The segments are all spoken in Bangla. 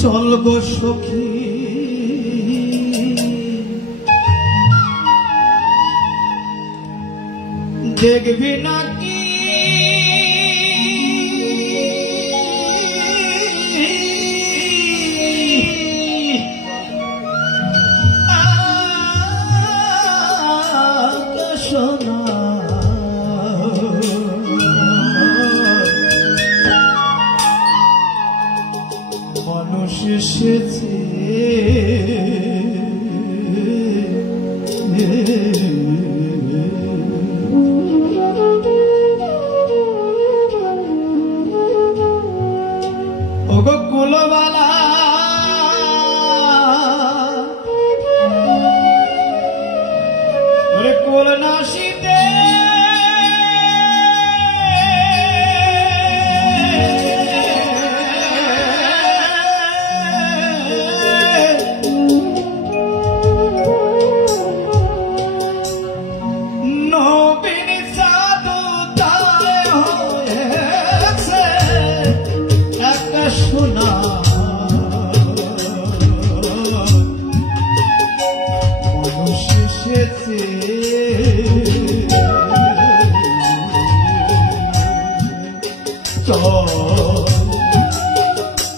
চল গো সখী দেখবি নাকি সোনা মানুষ এসেছে ওগো কুলবালা ওরে কুল নাসিতে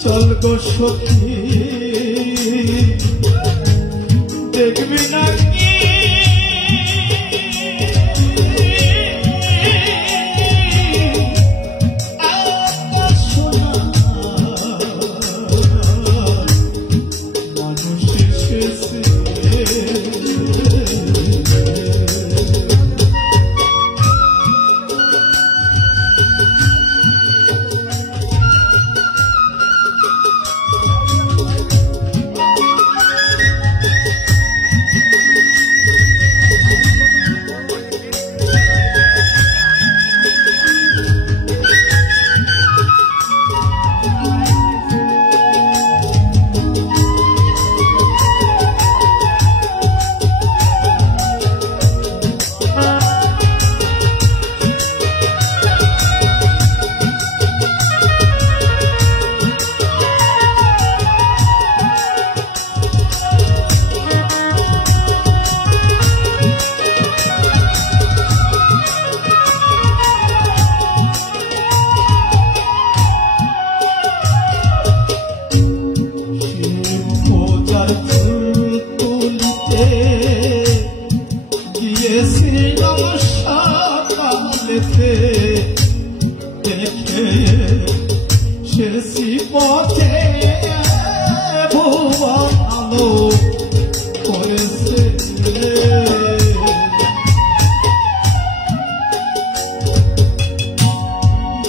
চল গো সখী দেখবি নাকি মানুষ এসেছে শেষি পথে ভুবন আলো করেছে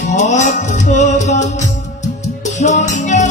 ভক্তগণ সঙ্গে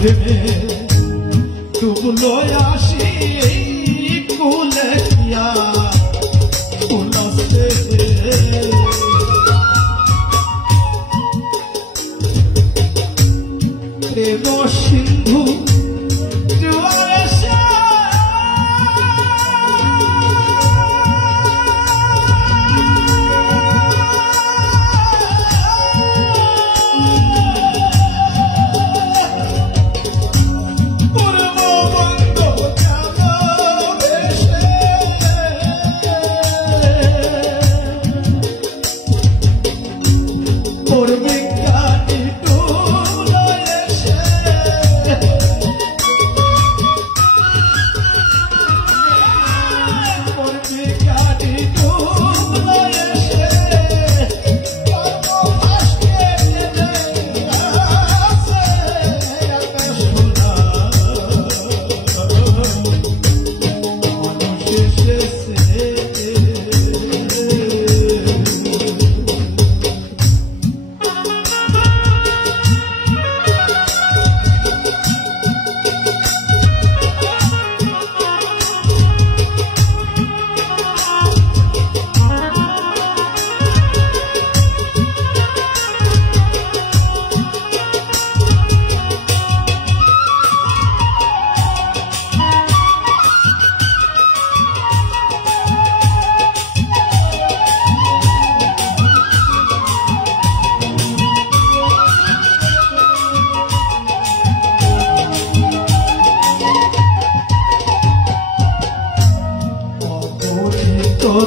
প্রেমে ডুবলো আসি কুলে কিয়া উল্লাসে প্রেম সিন্ধু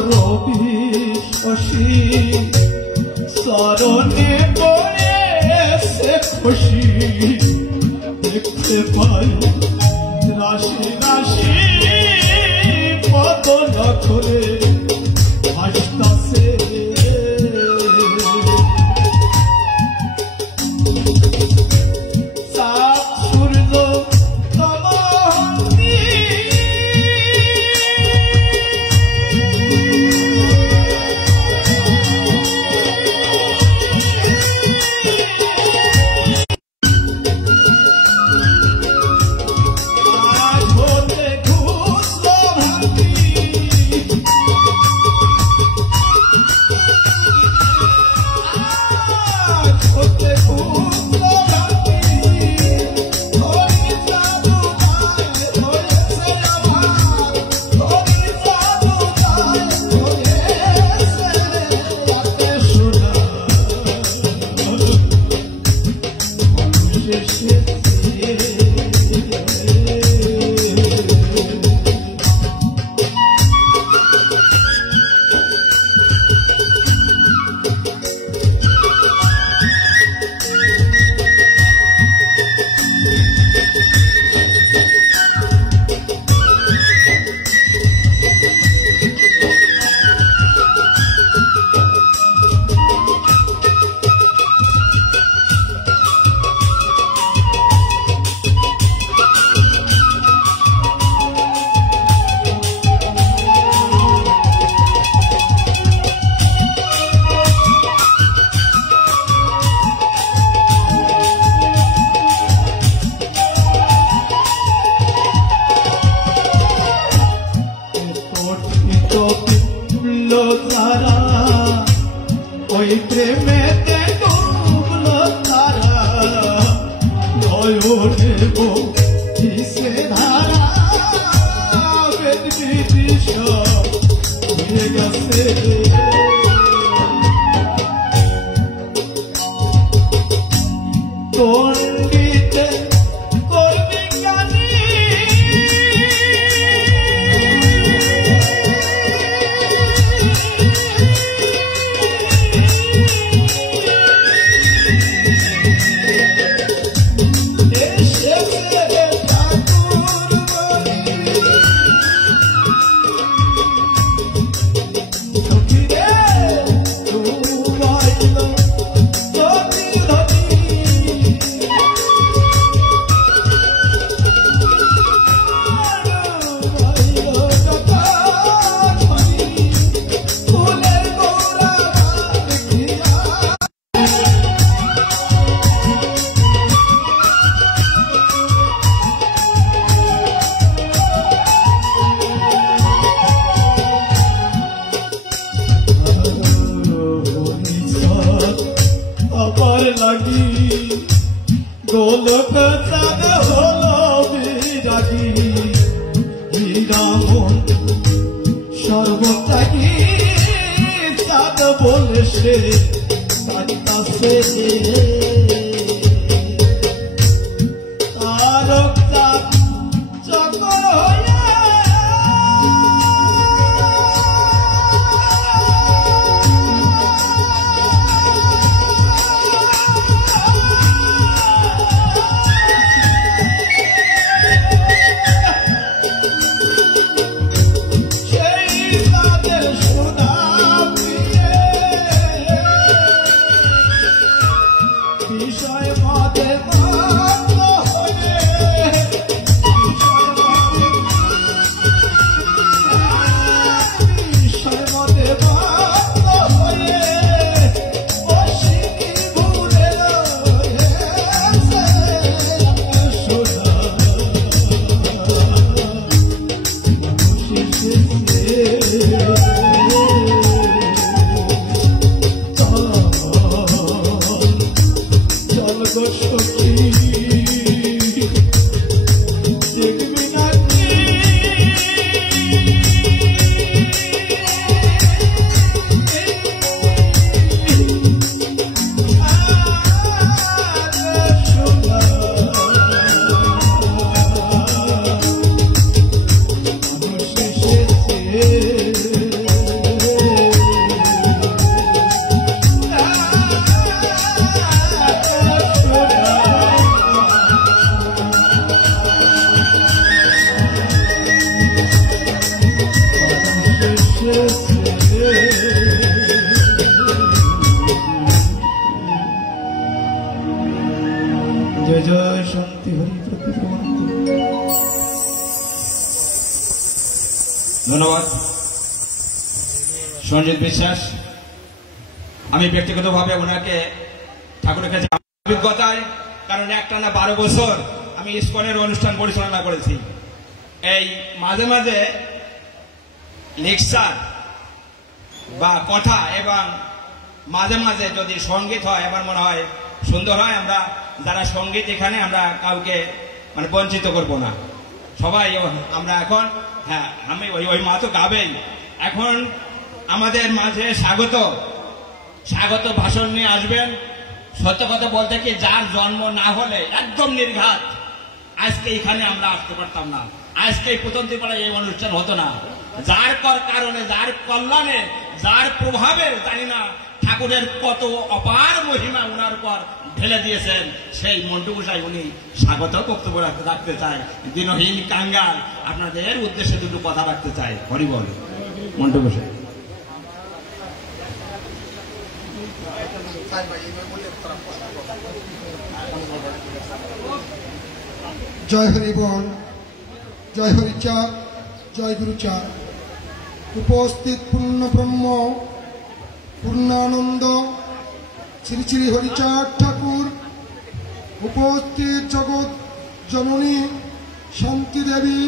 রবি শশী শরণে পড়ে সে খুশি দেখতে পাই রাশি রাশি বদল করে হাসতাছে সাত সূর্য দামন সর্বত্যাগী চাঁদ বলে সে কাছে ধন্যবাদ সঞ্জিত বিশ্বাস। আমি ব্যক্তিগতভাবে ওনাকে ঠাকুরের কাছে অভিজ্ঞতায়, কারণ একটানা 12 বছর আমি ইসকনের অনুষ্ঠান পরিচালনা করেছি। এই মাঝে মাঝে লেকচার বা কথা এবং মাঝে মাঝে যদি সঙ্গীত হয় আমার মনে হয় সুন্দর হয়। আমরা যারা সঙ্গীত এখানে আমরা কাউকে মানে বঞ্চিত করব না, সবাই আমরা এখন হ্যাঁ আমি ওই মা তো গাবেই। এখন আমাদের মাঝে স্বাগত ভাষণ নিয়ে আসবেন। সত্য কথা বলতে কি, যার জন্ম না হলে একদম নির্ঘাত আজকে এখানে আমরা আসতে পারতাম না, আজকে প্রথমটি পাড়ায় এই অনুষ্ঠান হতো না। যার কারণে, যার কল্যাণে, যার প্রভাবে জানি না ঠাকুরের কত অপার মহিমা উনার পর ঢেলে দিয়েছেন, সেই মন্টু গোসাই উনি স্বাগত বক্তব্য রাখতে চায়। দিনহীন কাঙ্গাল আপনাদের উদ্দেশ্যে দুটো কথা রাখতে চাই। হরি বল। মন্টু গোসাই। জয় হরি বল, জয় হরিচাঁদ, জয় গুরুচাঁদ। উপস্থিত পূর্ণ ব্রহ্ম পূর্ণানন্দ শ্রী শ্রী হরিচাঁদ ঠাকুর, উপস্থিত জগৎ জননী শান্তি দেবী,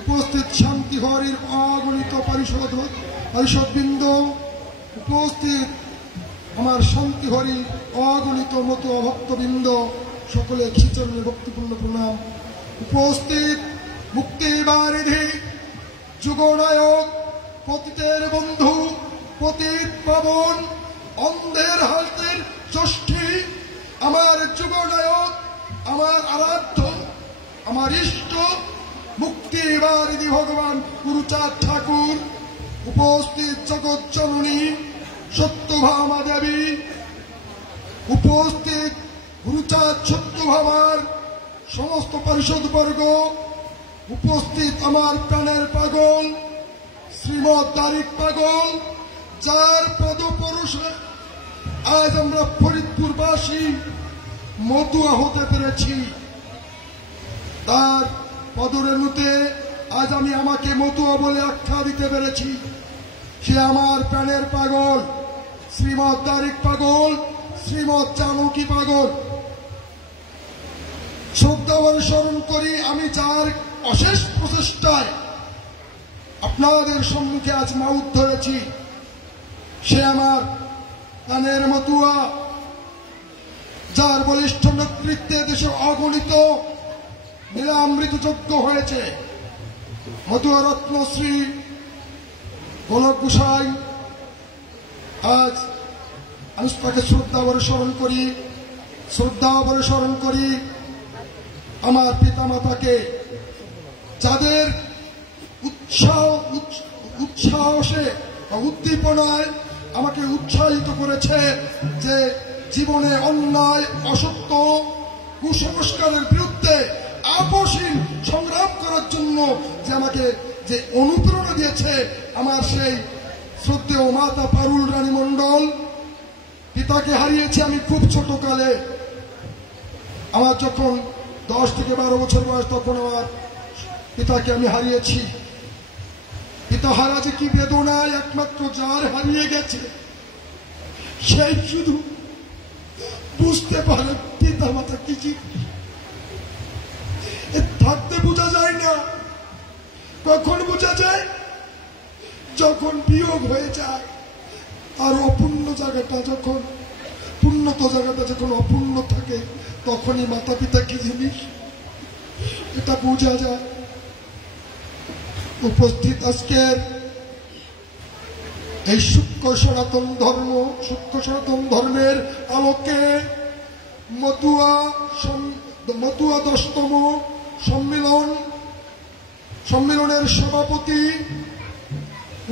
উপস্থিত শান্তি হরির অগণিত পারিষদবৃন্দ, উপস্থিত আমার শান্তি হরি অগণিত মতো ভক্তবৃন্দ, সকলে খিচরণে ভক্তিপূর্ণ প্রণাম। উপস্থিত মুক্তিবারিধি যুগনায়ক, পতিতের বন্ধু, পতিত পাবন, অন্ধের হাতের ষষ্ঠী, আমার যুগনায়ক, আমার আরাধ্য, আমার ইষ্ট মুক্তিবারিধি ভগবান গুরুচাঁদ ঠাকুর, উপস্থিত জগৎ জননী সত্যভামা দেবী, উপস্থিত গুরুচাঁদ সত্যভামার সমস্ত পারিষদবর্গ, উপস্থিত আমার প্রাণের পাগল শ্রীমৎ তারিক পাগল, যার পদপরশে আজ আমরা ফরিদপুরবাসী মতুয়া হতে পেরেছি। তার পদরেণুতে আজ আমি আমাকে মতুয়া বলে আখ্যা দিতে পেরেছি। সে আমার প্রাণের পাগল শ্রীমৎ তারিক পাগল, শ্রীমৎ জানকী পাগল। শ্রদ্ধাভরে স্মরণ করি আমি যার অশেষ প্রচেষ্টায় আপনাদের সম্মুখে আজ মাউথ ধরেছি। সে আমার প্রাণের মতুয়া, যার বলিষ্ঠ নেতৃত্বে দেশে অগণিত নীলামৃত যজ্ঞ হয়েছে। মতুয়া রত্নশ্রী গোলক গোসাই, আজ আমি তাকে শ্রদ্ধা ভরে স্মরণ করি আমার পিতামাতাকে, যাদের উৎসাহসে বা উদ্দীপনায় আমাকে উৎসাহিত করেছে যে জীবনে অন্যায়, অসত্য, কুসংস্কারের বিরুদ্ধে আপসহীন সংগ্রাম করার জন্য যে আমাকে যে অনুপ্রেরণা দিয়েছে আমার সেই শ্রদ্ধেয় মাতা পারুল রানী মণ্ডল। পিতাকে হারিয়েছি আমি খুব ছোটকালে, আমার যখন 10 থেকে 12 বছর বয়স, তখন আমার পিতাকে আমি হারিয়েছি। পিতা হারা যে কি বেদনায় একমাত্র যার হারিয়ে গেছে সেই শুধু বুঝতে পারে পিতা মাতা কি জিনিস। থাকতে বোঝা যায় না, কখন বোঝা যায় যখন বিয়োগ হয়ে যায়, আর অপূর্ণ জায়গাটা যখন পূর্ণত জায়গাটা যখন অপূর্ণ থাকে তখনই মাতা পিতা কি জিনিস এটা বোঝা যায়। উপস্থিত আজকের এই সূক্ষ্ম সনাতন ধর্মের আলোকে মতুয়া 10তম সম্মেলনের সভাপতি,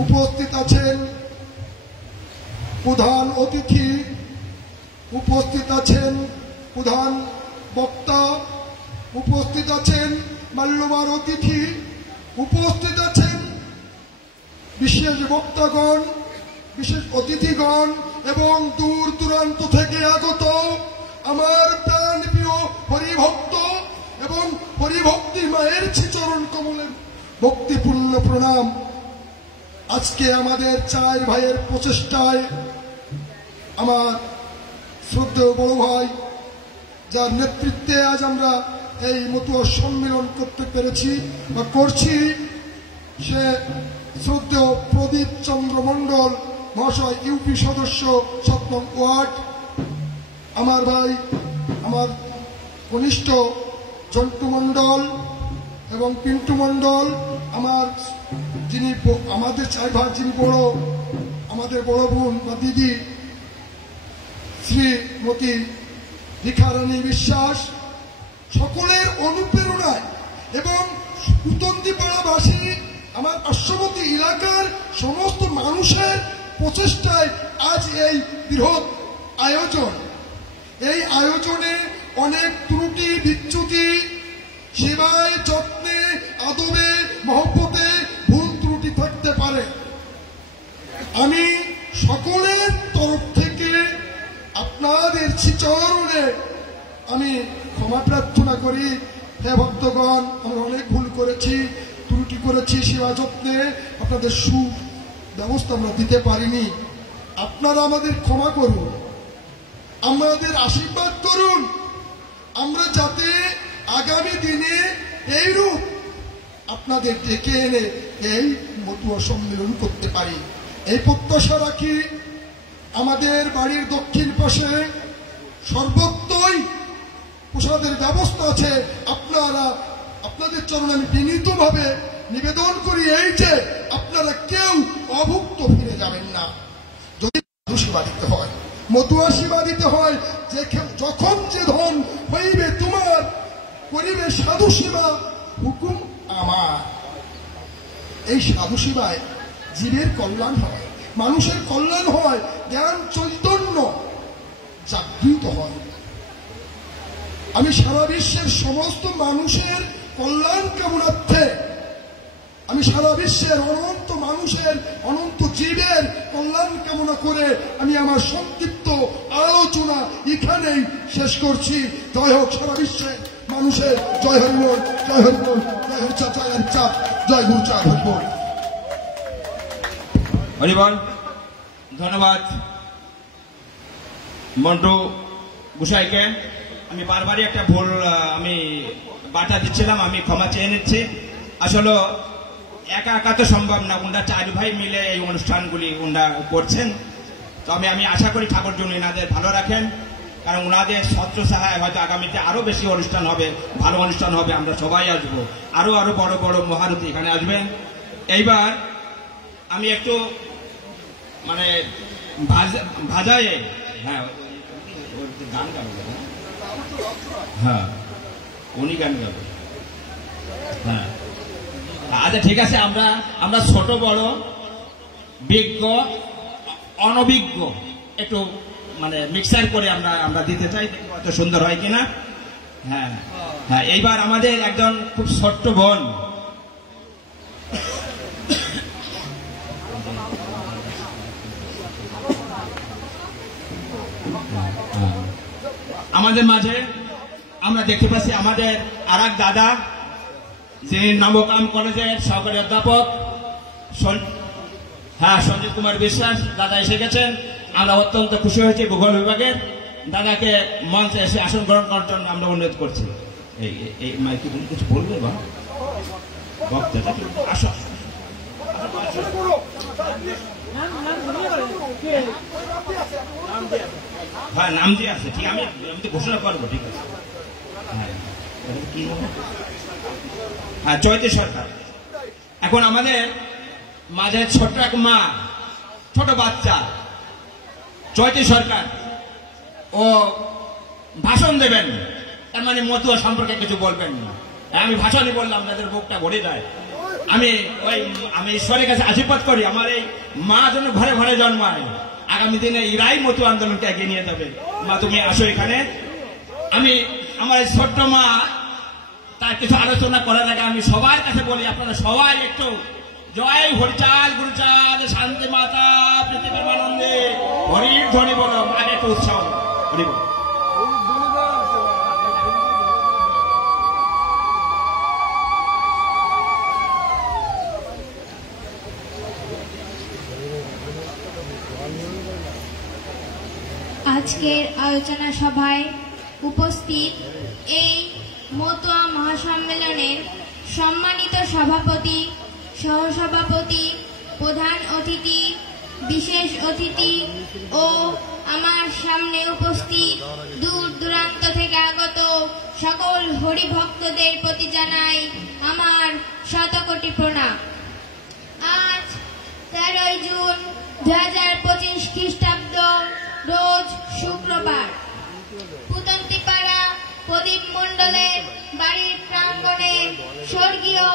উপস্থিত আছেন প্রধান অতিথি, উপস্থিত আছেন প্রধান বক্তা, উপস্থিত আছেন মাল্যবান অতিথি, উপস্থিত আছেন বিশেষ বক্তাগণ, বিশেষ অতিথিগণ এবং দূর দূরান্ত থেকে আগত আমার প্রাণ প্রিয় হরিভক্ত এবং হরিভক্তি মায়ের শ্রীচরণ কমলের ভক্তিপূর্ণ প্রণাম। আজকে আমাদের 4 ভাইয়ের প্রচেষ্টায় আমার শ্রদ্ধেয় বড় ভাই যার নেতৃত্বে আজ আমরা এই মতুয়া সম্মেলন করতে পেরেছি বা করছি, সে শ্রদ্ধেয় প্রদীপ চন্দ্র মণ্ডল মহাশয়, ইউপি সদস্য 7 নং ওয়ার্ড। আমার ভাই, আমার কনিষ্ঠ জন্টু মণ্ডল এবং পিন্টু মণ্ডল, আমাদের 4 ভাই যিনি বড়, আমাদের বড় বোন বা দিদি শ্রীমতী রেখারানী বিশ্বাস, সকলের অনুপ্রেরণায় এবং উতন্দিপাড়াবাসী আমার পার্শ্ববর্তী এলাকার সমস্ত মানুষের প্রচেষ্টায় আজ এই বৃহৎ আয়োজন। এই আয়োজনে অনেক ত্রুটি বিচ্যুতি, সেবায়, যত্নে, আদবে, মহব্বতে ভুল ত্রুটি থাকতে পারে। আমি সকলের তরফ থেকে আপনাদের শ্রীচরণে আমি ক্ষমা প্রার্থনা করি। হে ভক্তগণ, আমরা অনেক ভুল করেছি, ত্রুটি করেছি, সেবা যত্নে আপনাদের সুব্যবস্থা আমরা দিতে পারিনি। আপনারা আমাদের ক্ষমা করুন, আমাদের আশীর্বাদ করুন, আমরা যাতে আগামী দিনে এইরূপ আপনাদের ডেকে এনে এই মতুয়া সম্মেলন করতে পারি, এই প্রত্যাশা রাখি। আমাদের বাড়ির দক্ষিণ পাশে সর্বত্রই প্রসাদের ব্যবস্থা আছে। আপনাদের চরণে আমি বিনীতভাবে নিবেদন করি এই যে আপনারা কেউ অভুক্ত ফিরে যাবেন না। যদি সেবা দিতে হয়, মতুয়া সেবা দিতে হয়, যখন যে ধন হইবে তোমার, করিবে সাধু সেবা, হুকুম আমার। এই সাধু সেবায় জীবের কল্যাণ হয়, মানুষের কল্যাণ হয়, জ্ঞান চৈতন্য জাগৃত হয়। আমি সারা বিশ্বের সমস্ত মানুষের কল্যাণ কামনার্থে, আমি সারা বিশ্বের অনন্ত মানুষের, অনন্ত জীবের কল্যাণ কামনা করে আমি আমার সংক্ষিপ্ত আলোচনা এখানেই শেষ করছি। জয় হোক সারা বিশ্বের মানুষের, জয় হরিবল, জয় হরিবল, জয় হরিচাঁদ, জয় হরিচাঁদ, জয় গুরুচাঁদ, হরিবল। হরিবল। ধন্যবাদ মন্টু গোসাইকে। আমি বারবারই একটা ভুল আমি বার্তা দিচ্ছিলাম, আমি ক্ষমা চেয়ে নিচ্ছি। আসলে একা একা তো সম্ভব না, ওনারা 4 ভাই মিলে এই অনুষ্ঠানগুলি ওনারা করছেন। তো আমি আশা করি ঠাকুর জন্য এনাদের ভালো রাখেন কারণ ওনাদের ছত্র ছায়ায় হয়তো আগামীতে আরো বেশি অনুষ্ঠান হবে, ভালো অনুষ্ঠান হবে, আমরা সবাই আসবো, আরো আরো বড় বড় মহারথী এখানে আসবেন। এইবার আমি একটু মানে ভাজায় হ্যাঁ গান গাবো, হ্যাঁ উনি গান গাবো, হ্যাঁ আচ্ছা ঠিক আছে। আমরা ছোট বড় বিজ্ঞ অনভিজ্ঞ একটু মানে মিক্সার করে আমরা দিতে চাই, দেখি কত সুন্দর হয় কিনা। হ্যাঁ হ্যাঁ এইবার আমাদের একজন খুব ছোট্ট বোন আমাদের মাঝে আমরা দেখতে পাচ্ছি, আমাদের আর এক দাদা যিনি নবগ্রাম কলেজের সহকারী অধ্যাপক হ্যাঁ সঞ্জিত কুমার বিশ্বাস দাদা এসে গেছেন। আমরা অত্যন্ত খুশি হয়েছি ভূগোল বিভাগের দাদাকে মঞ্চে এসে আসন গ্রহণ করার জন্য আমরা অনুরোধ করছি। এই মাইকে কিছু বলবে বা বক্তাটা আসো, হ্যাঁ নাম দিয়ে আছে, ঠিক আমি তো ঘোষণা করবো, ঠিক আছে। হ্যাঁ চৈতি সরকার। এখন আমাদের মাঝে ছোট্ট এক মা, ছোট বাচ্চা চৈতি সরকার, ও ভাষণ দেবেন, তার মানে মতুয়া সম্পর্কে কিছু বলবেন না। আমি ভাষণই বললাম, তাদের বুকটা ভরে যায়। আমি ঈশ্বরের কাছে আশীর্বাদ করি আমার এই মা যেন ঘরে ঘরে জন্মায়, আগামী দিনে ইরাই মতুয়া আন্দোলনকে এগিয়ে নিয়ে যাবে। মা তুমি আসো এখানে। আমি আমার এই ছোট্ট মা তার কিছু আলোচনা করার আগে আমি সবার কাছে বলি, আপনারা সবাই একটু জয় হরিচাঁদ গুরুচাঁদ শান্তি মাতা প্রীতি প্রেমানন্দে হরির ধ্বনি বলো, আগে একটু উৎসাহ হরি বল। আজকের আলোচনা সভায় উপস্থিত এই মতুয়া মহাসম্মেলনের সম্মানিত সভাপতি, সহসভাপতি, প্রধান অতিথি, বিশেষ অতিথি ও আমার সামনে উপস্থিত দূর দূরান্ত থেকে আগত সকল হরিভক্তদের প্রতি জানাই আমার শতকোটি প্রণাম। আজ 13 জুন 2025 খ্রিস্টাব্দ, রোজ শুক্রবার, পুতন্তিপাড়া প্রদীপ মণ্ডলের বাড়ির প্রাঙ্গণে স্বর্গীয়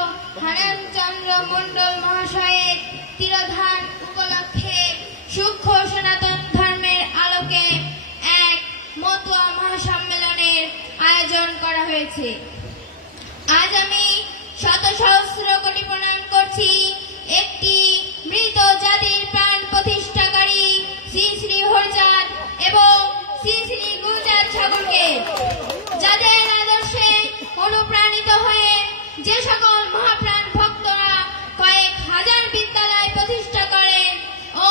হারানচন্দ্র মণ্ডল মহাশয়ের তিরোধান উপলক্ষে সূক্ষ্ম সনাতন ধর্মের আলোকে এক মতুয়া মহাসম্মেলনের আয়োজন করা হয়েছে। আজ আমি শত সহস্র কোটি প্রণাম করছি একটি মৃত জাতির প্রাণ প্রতিষ্ঠাকারী শ্রী শ্রী হরিচাঁদ এবং শ্রী শ্রী গুরুচাঁদ ঠাকুরকে, যাদের আদর্শে অনুপ্রাণিত হয়ে যে সকল মহাপ্রাণ ভক্তরা কয়েক হাজার বিদ্যালয় প্রতিষ্ঠা করেন ও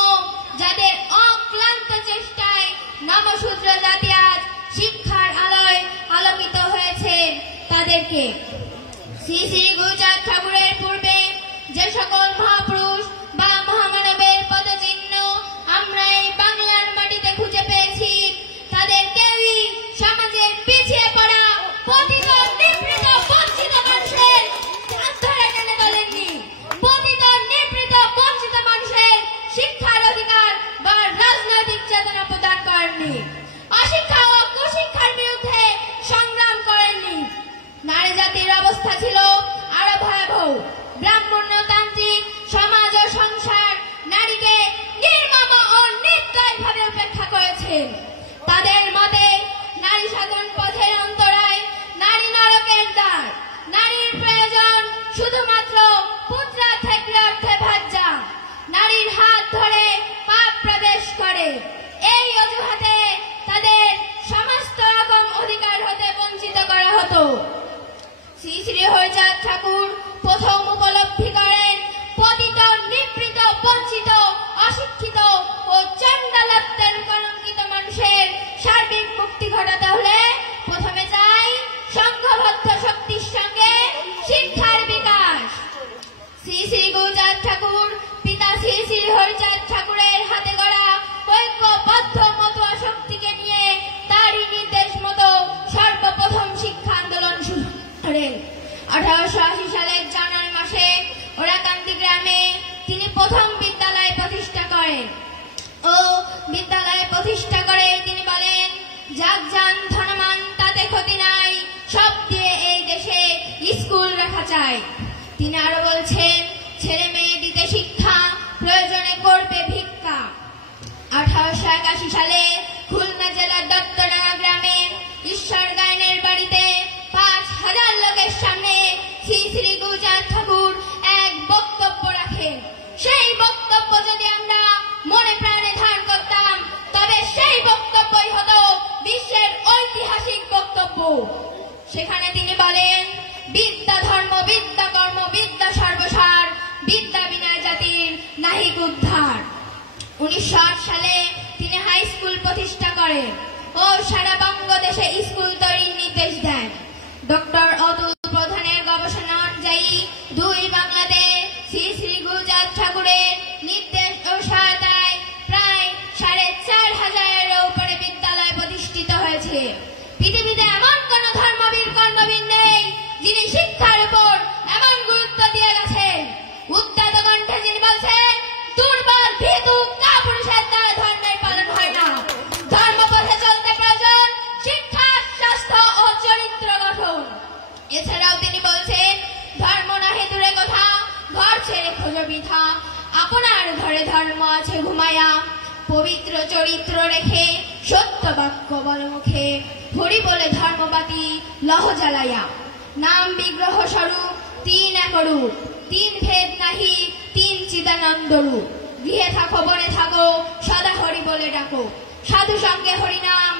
যাদের অক্লান্ত চেষ্টায় নবশূদ্র জাতি আজ শিক্ষার আলোয় আলোকিত হয়েছে, তাদেরকে। শ্রী শ্রী গুরুচাঁদ ঠাকুরের পূর্বে যে সকল মহাপুরুষ বা মহামানবের পদচিহ্ন আমরা এই বাংলার মাটিতে খুঁজে পেয়েছি, তাদের কেউই সমাজের পিছিয়ে পড়া পতিত নিপীড়িত বঞ্চিত মানুষের হাত ধরে টেনে তোলেননি। পতিত নিপীড়িত বঞ্চিত মানুষের শিক্ষার অধিকার বা রাজনৈতিক চেতনা প্রদান করেননি। অশিক্ষা ও কুশিক্ষার বিরুদ্ধে সংগ্রাম করেননি। নারী জাতির অবস্থা ছিল আরো ভয়াবহ। ব্রাহ্মণ্যতান্ত্রিক সমাজ ও সংসার নারীকে নির্মম ও নির্দয়ভাবে উপেক্ষা করেছেন। তাদের মতে নারী সাধন পথের অন্তরায়, নারী নরকের দ্বার, নারীর প্রয়োজন শুধুমাত্র পুত্রা থেকে অর্থে ভাজ্যা, নারীর হাত ধরে পাপ প্রবেশ করে। এই অজুহাতে তাদের সমস্ত রকম অধিকার হতে বঞ্চিত করা হতো। শ্রী শ্রী হরিচাঁদ ঠাকুর প্রথম উপলব্ধি করেন পতিত নিপীড়িত বঞ্চিত অশিক্ষিত ও চণ্ডালত্বের কলঙ্কিত মানুষের সার্বিক মুক্তি ঘটাতে হলে প্রথমে চাই সংঘবদ্ধ শক্তির সঙ্গে শিক্ষার বিকাশ। শ্রী শ্রী গুরুচাঁদ ঠাকুর পিতা শ্রী শ্রী হরিচাঁদ ঠাকুরের হাতে গড়া ঐক্যবদ্ধ মতুয়া শক্তিকে নিয়ে তারই গ্রামে তিনি প্রথম বিদ্যালয় প্রতিষ্ঠা করেন ও বিদ্যালয় প্রতিষ্ঠা করে তিনি বলেন, যাক যান ধনমান তাতে ক্ষতি নাই, সব দিয়ে এই দেশে স্কুল রাখা চাই। তিনি আরো বলছেন, ছেলে মেয়ে দিতে শিক্ষা, প্রয়োজনে করবে ভিক্ষা। 1881 সালে খুলনা জেলার দত্তডাঙ্গা গ্রামে ঈশ্বর গায়নের বাড়িতে 5000 লোকের সামনে শ্রী শ্রী গুরুচাঁদ ঠাকুর এক বক্তব্য রাখেন। সেই বক্তব্য যদি আমরা মনে প্রাণে ধারণ করতাম তবে সেই বক্তব্যই হতো বিশ্বের ঐতিহাসিক বক্তব্য। সেখানে তিনি বলেন, বিদ্যা ধর্ম, বিদ্যা কর্ম, বিদ্যা সর্বসার, বিদ্যা বিনা জাতির নাহিক উদ্ধার। 1908 সালে তিনি হাই স্কুল প্রতিষ্ঠা করেন ও সারা বঙ্গদেশে স্কুল তৈরির নির্দেশ দেন। ডক্টর অতুল প্রধানের গবেষণা অনুযায়ী 2 বাংলাতে শ্রী শ্রী গুরুচাঁদ ঠাকুরের নির্দেশ ও সহায়তায় প্রায় 4500-এর উপরে বিদ্যালয় প্রতিষ্ঠিত হয়েছে। পৃথিবীতে এমন কোন ধর্মবীর কর্মবীর নেই যিনি শিক্ষার উপর এমন গুরুত্ব দিয়ে গেছেন। উদ্যত কণ্ঠে যিনি বলছেন, দুর্বল ভীতু কাপুরুষের দ্বারা ধর্মের পালন হয় না, ধর্মপথে চলতে প্রয়োজন শিক্ষা, স্বাস্থ্য ও চরিত্র গঠন। এছাড়াও তিনি বলছেন, ধর্ম নহে দূরে কথা, ঘর ছেড়ে খোঁজো বৃথা, আপনার ঘরে ধর্ম আছে ঘুমায়া, পবিত্র চরিত্র রেখে সত্য বাক্য বল মুখে, হরি বলে ধর্মবাতি লহ জ্বালাইয়া, নাম বিগ্রহ স্বরূপ 3 একরূপ, 3 ভেদ নাহি 3 চিদানন্দ রূপ, গৃহে থাকো বনে থাকো সদা হরি বলে ডাকো, সাধু সঙ্গে হরিনাম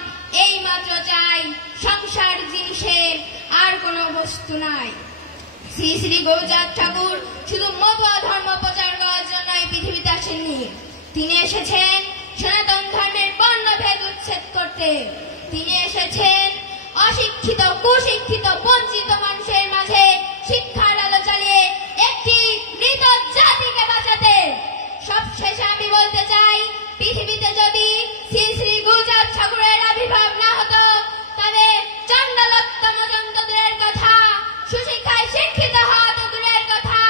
এই মাত্র চাই, সংসার জিনিসের আর কোনো বস্তু নাই। শ্রী শ্রী গুরুচাঁদ ঠাকুর শুধু মতুয়া ধর্ম প্রচার করার জন্য এই পৃথিবীতে আসেননি, তিনি এসেছেন সনাতন ধর্মের বর্ণভেদ উচ্ছেদ করতে। তিনি এসেছেন অশিক্ষিত, কুশিক্ষিত, বঞ্চিত মানুষের মাঝে শিক্ষার আলো চালিয়ে একটি মৃত জাতিকে বাঁচাতে। সবশেষে আমি বলতে চাই, পৃথিবীতে যদি শ্রী শ্রী গুরুচাঁদ ঠাকুরের আবির্ভাব না হতো তবে চণ্ডালোত্তম মজন্ত দূরের কথা, সুশিক্ষায় শিক্ষিত হওয়া তো দূরের কথা,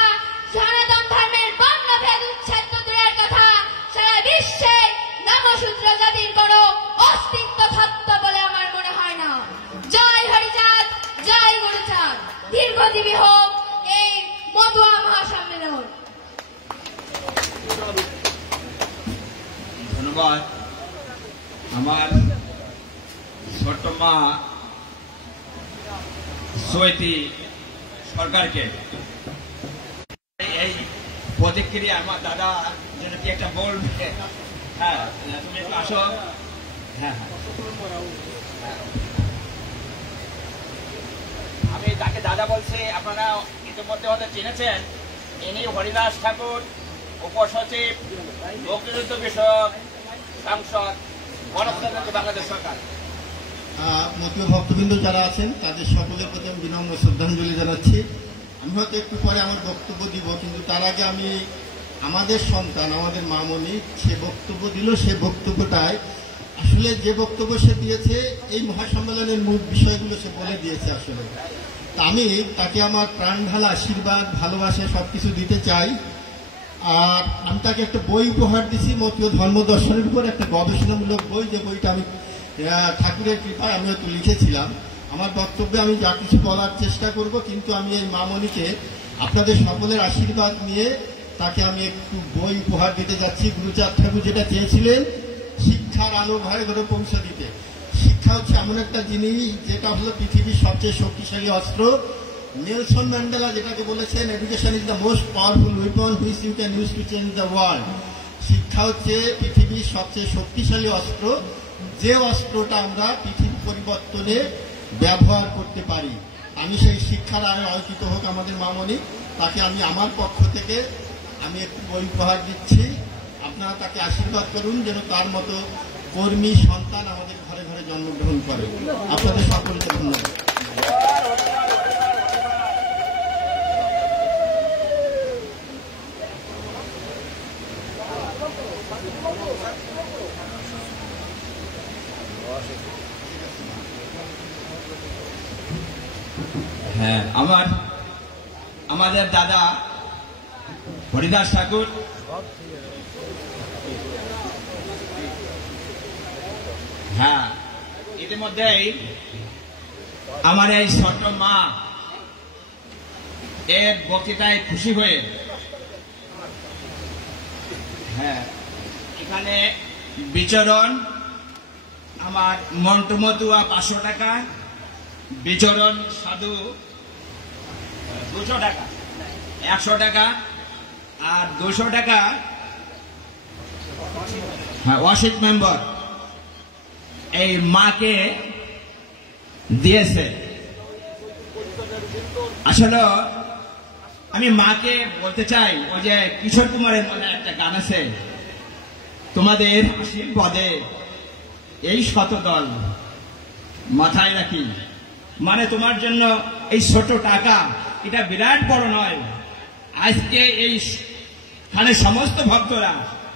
সনাতন ধর্মের বর্ণভেদ উচ্ছেদ তো দূরের কথা, সারা বিশ্বে নমশূদ্র জাতির কোনো অস্তিত্ব থাকত বলে আমার মনে হয় না। জয় হরিচাঁদ, জয় গুরুচাঁদ, দীর্ঘজীবী হোক এই মতুয়া মহাসম্মেলন। ধন্যবাদ আমার ছোট্ট মা সৈতি সরকারকে। এই প্রতিক্রিয়া আমার দাদা যেন কি একটা বলবে। হ্যাঁ, তুমি একটু আসো। হ্যাঁ, আমি তাকে দাদা বলছি, আপনারা ইতিমধ্যে হয়তো চিনেছেন, ইনি হরিদাস ঠাকুর, উপসচিব, মুক্তিযুদ্ধ বিষয়ক সাংসদ, গণপ্রজাতন্ত্রী বাংলাদেশ সরকার। মতীয় ভক্তবৃন্দ যারা আছেন তাদের সকলের প্রতি আমি বিনম্র শ্রদ্ধাঞ্জলি জানাচ্ছি। আমি হয়তো একটু পরে আমার বক্তব্য দিব, কিন্তু তার আগে আমি আমাদের সন্তান, আমাদের মামনি সে বক্তব্য দিল, সে বক্তব্যটায় আসলে যে বক্তব্য সে দিয়েছে এই মহাসম্মেলনের মূল বিষয়গুলো সে বলে দিয়েছে আসলে। তা আমি তাকে আমার প্রাণ ঢালা আশীর্বাদ, ভালোবাসা সবকিছু দিতে চাই। আর আমি তাকে একটা বই উপহার দিছি, মতীয় ধর্ম দর্শনের উপর একটা গবেষণামূলক বই, যে বইটা আমি ঠাকুরের কৃপায় আমি হয়তো লিখেছিলাম। আমার বক্তব্যে আমি যা কিছু বলার চেষ্টা করব, কিন্তু আমি এই মামনিকে আপনাদের সকলের আশীর্বাদ নিয়ে তাকে আমি একটু বই উপহার দিতে যাচ্ছি। গুরুচাঁদ ঠাকুর যেটা চেয়েছিলেন, শিক্ষার আলো ঘরে ঘরে পৌঁছে দিতে। শিক্ষা হচ্ছে এমন একটা জিনিস যেটা হলো পৃথিবীর সবচেয়ে শক্তিশালী অস্ত্র। নেলসন ম্যান্ডেলা যেটাকে বলেছেন, education is the most powerful weapon which you can use to change the world. শিক্ষা হচ্ছে পৃথিবীর সবচেয়ে শক্তিশালী অস্ত্র, যে অস্ত্রটা আমরা পৃথিবী পরিবর্তনে ব্যবহার করতে পারি। আমি সেই শিক্ষার আয় অর্জিত হোক আমাদের মামনি, তাকে আমি আমার পক্ষ থেকে আমি একটু বই উপহার দিচ্ছি। আপনারা তাকে আশীর্বাদ করুন যেন তার মতো কর্মী সন্তান আমাদের ঘরে ঘরে জন্মগ্রহণ করে। আপনাদের সকলকে ধন্যবাদ। হ্যাঁ, আমাদের দাদা হরিদাস ঠাকুর, হ্যাঁ, ইতিমধ্যেই আমার এই ছোট মা এর বক্তৃতায় খুশি হয়ে, হ্যাঁ, এখানে বিচরণ আমার মন্টু মতুয়া 500 টাকা, বিচরণ সাধু 200 টাকা, 100 টাকা, আর 200 টাকা হ্যাঁ অসিত মেম্বার এই মাকে দিয়েছে। আসলে আমি মাকে বলতে চাই, ওই যে কিশোর কুমারের মনে একটা গান আছে, তোমাদের আশীর্বাদে এই শতদল মাথায় রাখি। মানে তোমার জন্য এই ছোট টাকা এটা বিরাট বড় নয়। আজকে এই খানে সমস্ত ভক্তরা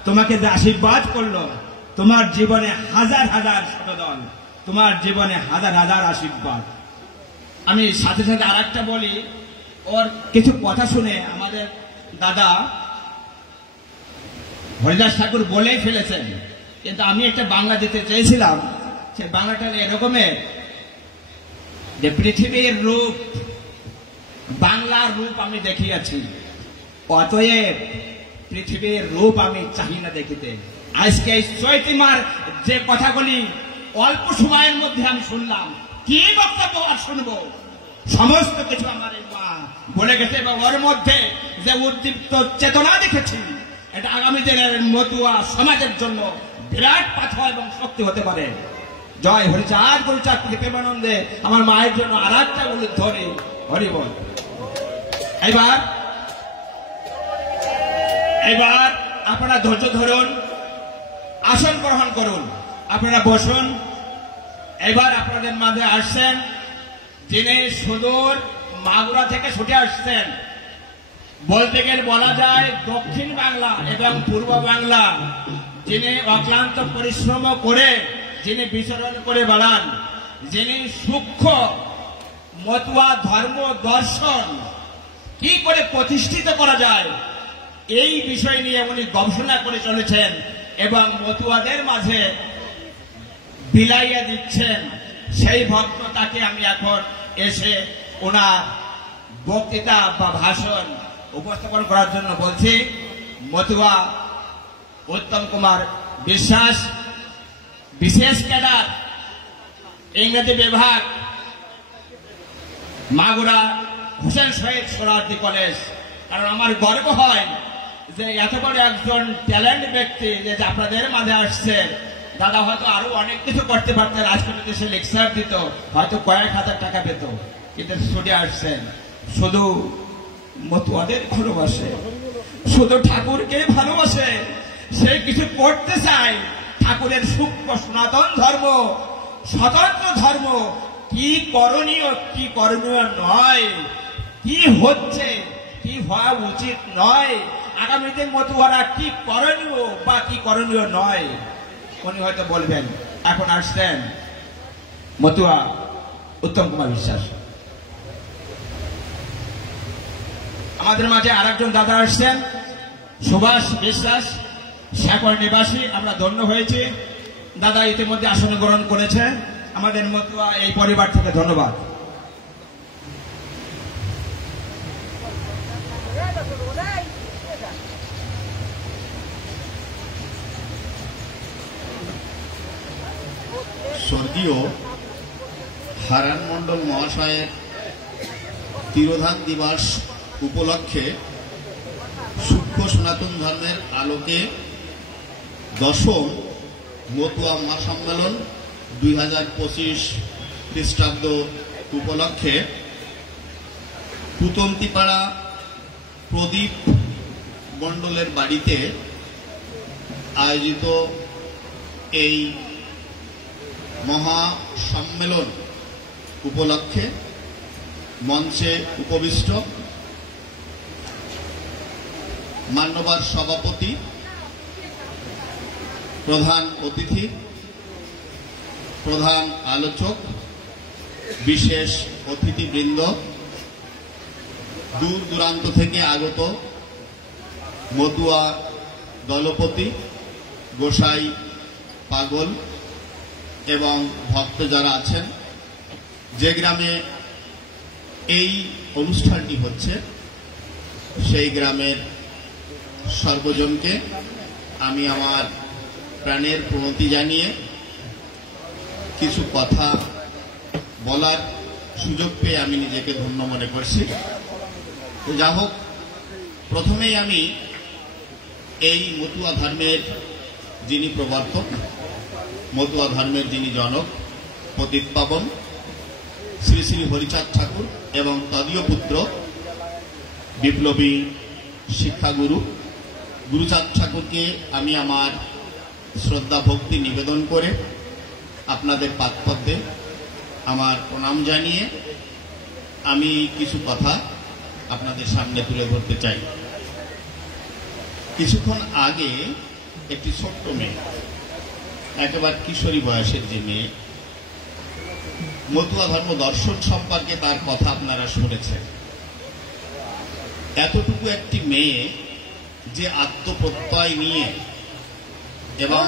তোমাকে যে আশীর্বাদ করলো, তোমার জীবনে হাজার হাজার শতদল, তোমার জীবনে হাজার হাজার আশীর্বাদ। আমি সাথে সাথে আর একটা বলি, ওর কিছু কথা শুনে আমাদের দাদা হরিদাস ঠাকুর বলেই ফেলেছেন, কিন্তু আমি একটা বাংলা দিতে চেয়েছিলাম। সে বাংলাটা এরকমের যে পৃথিবীর রূপ, বাংলার রূপ আমি দেখিয়াছি, অতএব পৃথিবীর রূপ আমি চাহি না দেখিতে। আজকে এই চৈতিমার যে কথাগুলি অল্প সময়ের মধ্যে আমি শুনলাম, কি বক্তব্য আর শুনবো, সমস্ত কিছু আমার এই মা বলে গেছে। এবং ওর মধ্যে যে উদ্দীপ্ত চেতনা দেখেছি, এটা আগামী দিনের মতুয়া সমাজের জন্য বিরাট পাথর এবং শক্তি হতে পারে। জয় হরিচাঁদ গুরুচাঁদ প্রেমানন্দে আমার মায়ের জন্য আর একটা উল্লেখ ধরে হরি বল। এবার আপনারা ধৈর্য ধরুন, আসন গ্রহণ করুন, আপনারা বসুন। এবার আপনাদের মাঝে আসছেন যিনি সুদূর মাগুরা থেকে ছুটে আসছেন, বলতে গেলে বলা যায় দক্ষিণ বাংলা এবং পূর্ব বাংলা, যিনি অক্লান্ত পরিশ্রম করে যিনি বিচরণ করে বেড়ান, যিনি সূক্ষ্ম মতুয়া ধর্ম দর্শন কি করে প্রতিষ্ঠিত করা যায় এই বিষয় নিয়ে উনি গবেষণা করে চলেছেন এবং মতুয়াদের মাঝে বিলাইয়া দিচ্ছেন। সেই ভক্ত তাকে আমি এখন এসে ওনার বক্তৃতা বা ভাষণ উপস্থাপন করার জন্য বলছি। মতুয়া উত্তম কুমার বিশ্বাস, বিশেষ ক্যাডার, ইংরেজি বিভাগ, মাগুরা হোসেন শহীদ সোহরাওয়ার্দী কলেজ। কারণ আমার গর্ব হয় যে এত বড় একজন ট্যালেন্ট ব্যক্তি যে আপনাদের মাঝে আসছে। দাদা হয়তো আরো অনেক কিছু করতে পারতেন, আজকে দেশে লেকচার দিত, হয়তো কয়েক হাজার টাকা পেত, কিন্তু ছুটে আসছেন শুধু মতুয়াদের ভালোবাসে, শুধু ঠাকুরকে ভালোবাসে, সে কিছু করতে চায়। ঠাকুরের সূক্ষ্ম সনাতন ধর্ম, স্বতন্ত্র ধর্ম, কি করণীয় কি করণীয় নয়, কি হচ্ছে কি হওয়া উচিত নয়, আগামী দিন মতুয়ারা কি করণীয় বা কি করণীয় নয়, উনি হয়তো বলবেন। এখন আসছেন মতুয়া উত্তম কুমার বিশ্বাস। আমাদের মাঝে আর একজন দাদা আসছেন সুভাষ বিশ্বাস, শেখর নিবাসী। আমরা ধন্য হয়েছি, দাদা ইতিমধ্যে আসন গ্রহণ করেছে। আমাদের মতুয়া এই পরিবার থেকে ধন্যবাদ। স্বর্গীয় হারান মণ্ডল মহাশয়ের তিরোধান দিবস উপলক্ষে সূক্ষ্ম সনাতন ধর্মের আলোকে 10ম মতুয়া মহাসম্মেলন 2025 খ্রিস্টাব্দ উপলক্ষে পুতন্তিপাড়া প্রদীপ মণ্ডলের বাড়িতে আয়োজিত এই মহাসম্মেলন উপলক্ষে মঞ্চে উপবিষ্ট মান্যবর সভাপতি, প্রধান অতিথি, প্রধান আলোচক, বিশেষ অতিথিবৃন্দ, দূর দূরান্ত থেকে আগত মতুয়া দলপতি, গোসাই পাগল এবং ভক্ত যারা আছেন, যে গ্রামে এই অনুষ্ঠানটি হচ্ছে সেই গ্রামের সর্বজনকে আমি আমার প্রাণের প্রণতি জানিয়ে কিছু কথা বলার সুযোগ পেয়ে আমি নিজেকে ধন্য মনে করছি। যা হোক, প্রথমেই আমি এই মতুয়া ধর্মের যিনি প্রবর্তক, মতুয়া ধর্মের যিনি জনক, পতিত পাবন শ্রী শ্রী হরিচাঁদ ঠাকুর এবং তদীয় পুত্র বিপ্লবী শিক্ষাগুরু গুরুচাঁদ ঠাকুরকে আমি আমার শ্রদ্ধা ভক্তি নিবেদন করে আপনাদের পাদপদ্মে আমার প্রণাম জানিয়ে আমি কিছু কথা আপনাদের সামনে তুলে ধরতে চাই। কিছুক্ষণ আগে একটি ছোট্ট মেয়ে, একেবারে কিশোরী বয়সের যে মেয়ে, মতুয়া ধর্ম দর্শন সম্পর্কে তার কথা আপনারা শুনেছেন। এতটুকু একটি মেয়ে যে আত্মপ্রত্যয় নিয়ে এবং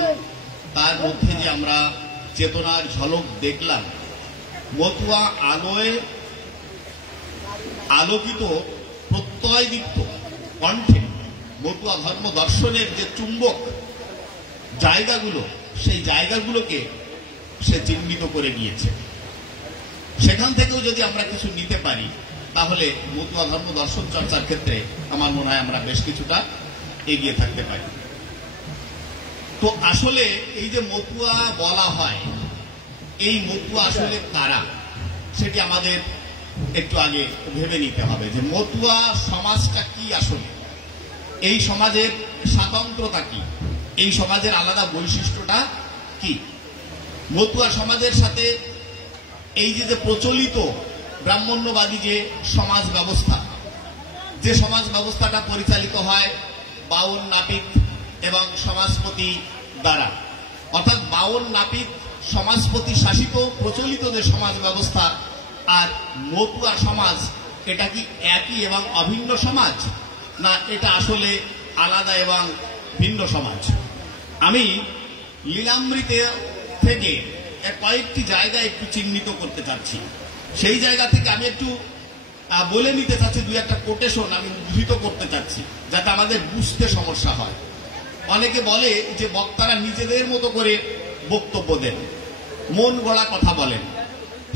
তার মধ্যে যে আমরা চেতনার ঝলক দেখলাম, মতুয়া আলোয় আলোকিত প্রত্যয়দীপ্ত কণ্ঠে মতুয়া ধর্ম দর্শনের যে চুম্বক জায়গাগুলো, সেই জায়গাগুলোকে সে চিহ্নিত করে গিয়েছে। সেখান থেকেও যদি আমরা কিছু নিতে পারি তাহলে মতুয়া ধর্ম দর্শন চর্চার ক্ষেত্রে আমার মনে হয় আমরা বেশ কিছুটা এগিয়ে থাকতে পারি। তো আসলে এই যে মতুয়া বলা হয়, এই মতুয়া আসলে কারা সেটি আমাদের একটু আগে ভেবে নিতে হবে যে মতুয়া সমাজটা কি, আসলে এই সমাজের স্বাতন্ত্রতা কি, এই সমাজের আলাদা বৈশিষ্ট্যটা কি। মতুয়া সমাজের সাথে এই যে প্রচলিত ব্রাহ্মণ্যবাদী যে সমাজ ব্যবস্থা, যে সমাজ ব্যবস্থাটা পরিচালিত হয় বাউন নাপিত এবং সমাজপতি দ্বারা, অর্থাৎ বাউন নাপিত সমাজপতি শাসিত প্রচলিত যে সমাজ ব্যবস্থা আর মতুয়া সমাজ, এটা কি একই এবং অভিন্ন সমাজ, না এটা আসলে আলাদা এবং ভিন্ন সমাজ? আমি লীলামৃতে থেকে কয়েকটি জায়গা একটু চিহ্নিত করতে চাচ্ছি। সেই জায়গা থেকে আমি একটু বলে নিতে চাচ্ছি, দুই একটা কোটেশন আমি উদ্ধৃত করতে চাচ্ছি যাতে আমাদের বুঝতে সমস্যা হয়। অনেকে বলে যে বক্তারা নিজেদের মতো করে বক্তব্য দেন, মন গড়া কথা বলেন,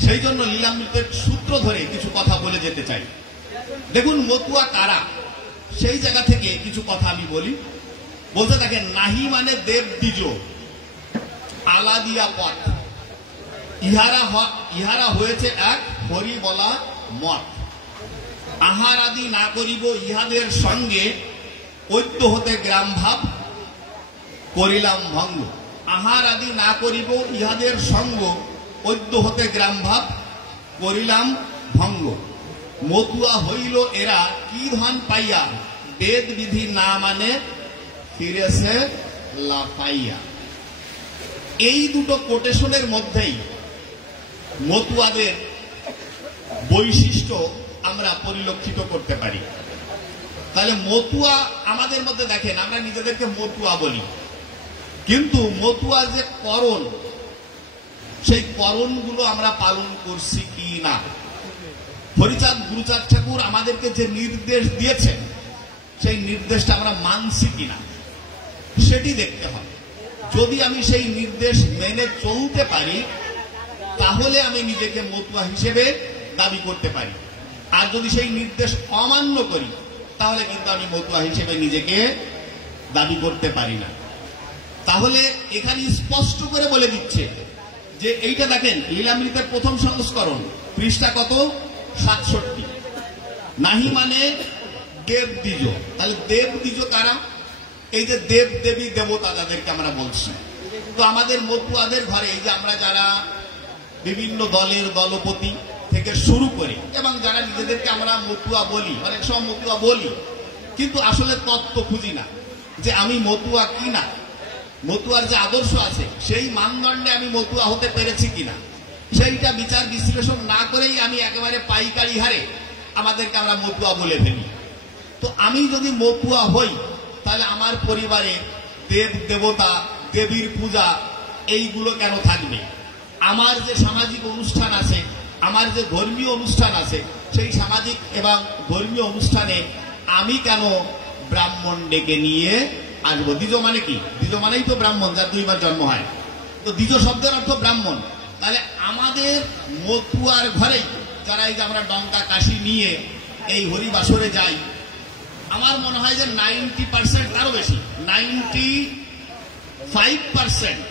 সেই জন্য লীলামৃতের সূত্র ধরে কিছু কথা বলে যেতে চাই। দেখুন, মতুয়া কারা, সেই জায়গা থেকে কিছু কথা আমি বলি। বলতে থাকেন, নাহি মানে দেব দ্বিজ, আলা দিয়া পথ, ইহারা হয়েছে এক হরি বলা মত। আহার আদি না করিব ইহাদের সঙ্গে, ঐক্য হতে গ্রাম ভাব করিলাম ভঙ্গ। আহার আদি না করিব ইহাদের সঙ্গ, ঐক্য হতে গ্রাম ভাব করিলাম ভঙ্গ। মতুয়া হইল এরা কি ধন পাইয়া, বেদ বিধি না মানে ফিরেছে লাফাইয়া। এই দুটো কোটেশনের মধ্যেই মতুয়াদের বৈশিষ্ট্য আমরা পরিলক্ষিত করতে পারি। তাহলে মতুয়া আমাদের মধ্যে, দেখেন, আমরা নিজেদেরকে মতুয়া বলি, কিন্তু মতুয়ার যে করণ, সেই করণগুলো আমরা পালন করছি কি না। হরিচাঁদ গুরুচাঁদ ঠাকুর আমাদেরকে যে নির্দেশ দিয়েছেন, সেই নির্দেশটা আমরা মানছি কিনা সেটি দেখতে হবে। যদি আমি সেই নির্দেশ মেনে চলতে পারি তাহলে আমি নিজেকে মতুয়া হিসেবে দাবি করতে পারি, আর যদি সেই নির্দেশ অমান্য করি তাহলে কিন্তু আমি মতুয়া হিসেবে নিজেকে দাবি করতে পারি না। তাহলে এখানে স্পষ্ট করে বলে দিচ্ছে যে এইটা দেখেন, লীলামৃতের প্রথম সংস্করণ, পৃষ্ঠা কত, 67। নাহি মানে দেব দ্বিজ। তাহলে দেব দ্বিজ কারা? এই যে দেব দেবী দেবতা যাদেরকে আমরা বলছি। তো আমাদের মতুয়াদের ঘরে এই যে আমরা যারা বিভিন্ন দলের দলপতি থেকে শুরু করি এবং যারা নিজেদেরকে আমরা মতুয়া বলি, অনেক সময় মতুয়া বলি কিন্তু আসলে তত্ত্ব খুঁজি না যে আমি মতুয়া কি না, মতুয়ার যে আদর্শ আছে সেই মানদণ্ডে আমি মতুয়া হতে পেরেছি কিনা, সেইটা বিচার বিশ্লেষণ না করেই আমি একেবারে পাইকারি হারে আমাদেরকে আমরা মতুয়া বলে ফেলি। তো আমি যদি মতুয়া হই তাহলে আমার পরিবারে দেব দেবতা দেবীর পূজা এইগুলো কেন থাকবে? আমার যে সামাজিক অনুষ্ঠান আছে, আমার যে ধর্মীয় অনুষ্ঠান আছে, সেই সামাজিক এবং ধর্মীয় অনুষ্ঠানে আমি কেন ব্রাহ্মণ ডেকে নিয়ে আসবো? দ্বিজ মানে কি? দ্বিজ মানেই তো ব্রাহ্মণ, যার দুইবার জন্ম হয়। তো দ্বিজ শব্দের অর্থ ব্রাহ্মণ। তাহলে আমাদের মতুয়ার ঘরেই যারা এই যে আমরা ডঙ্কা কাশি নিয়ে এই হরিবাসরে যাই, আমার মনে হয় যে 90% আরো বেশি, 95%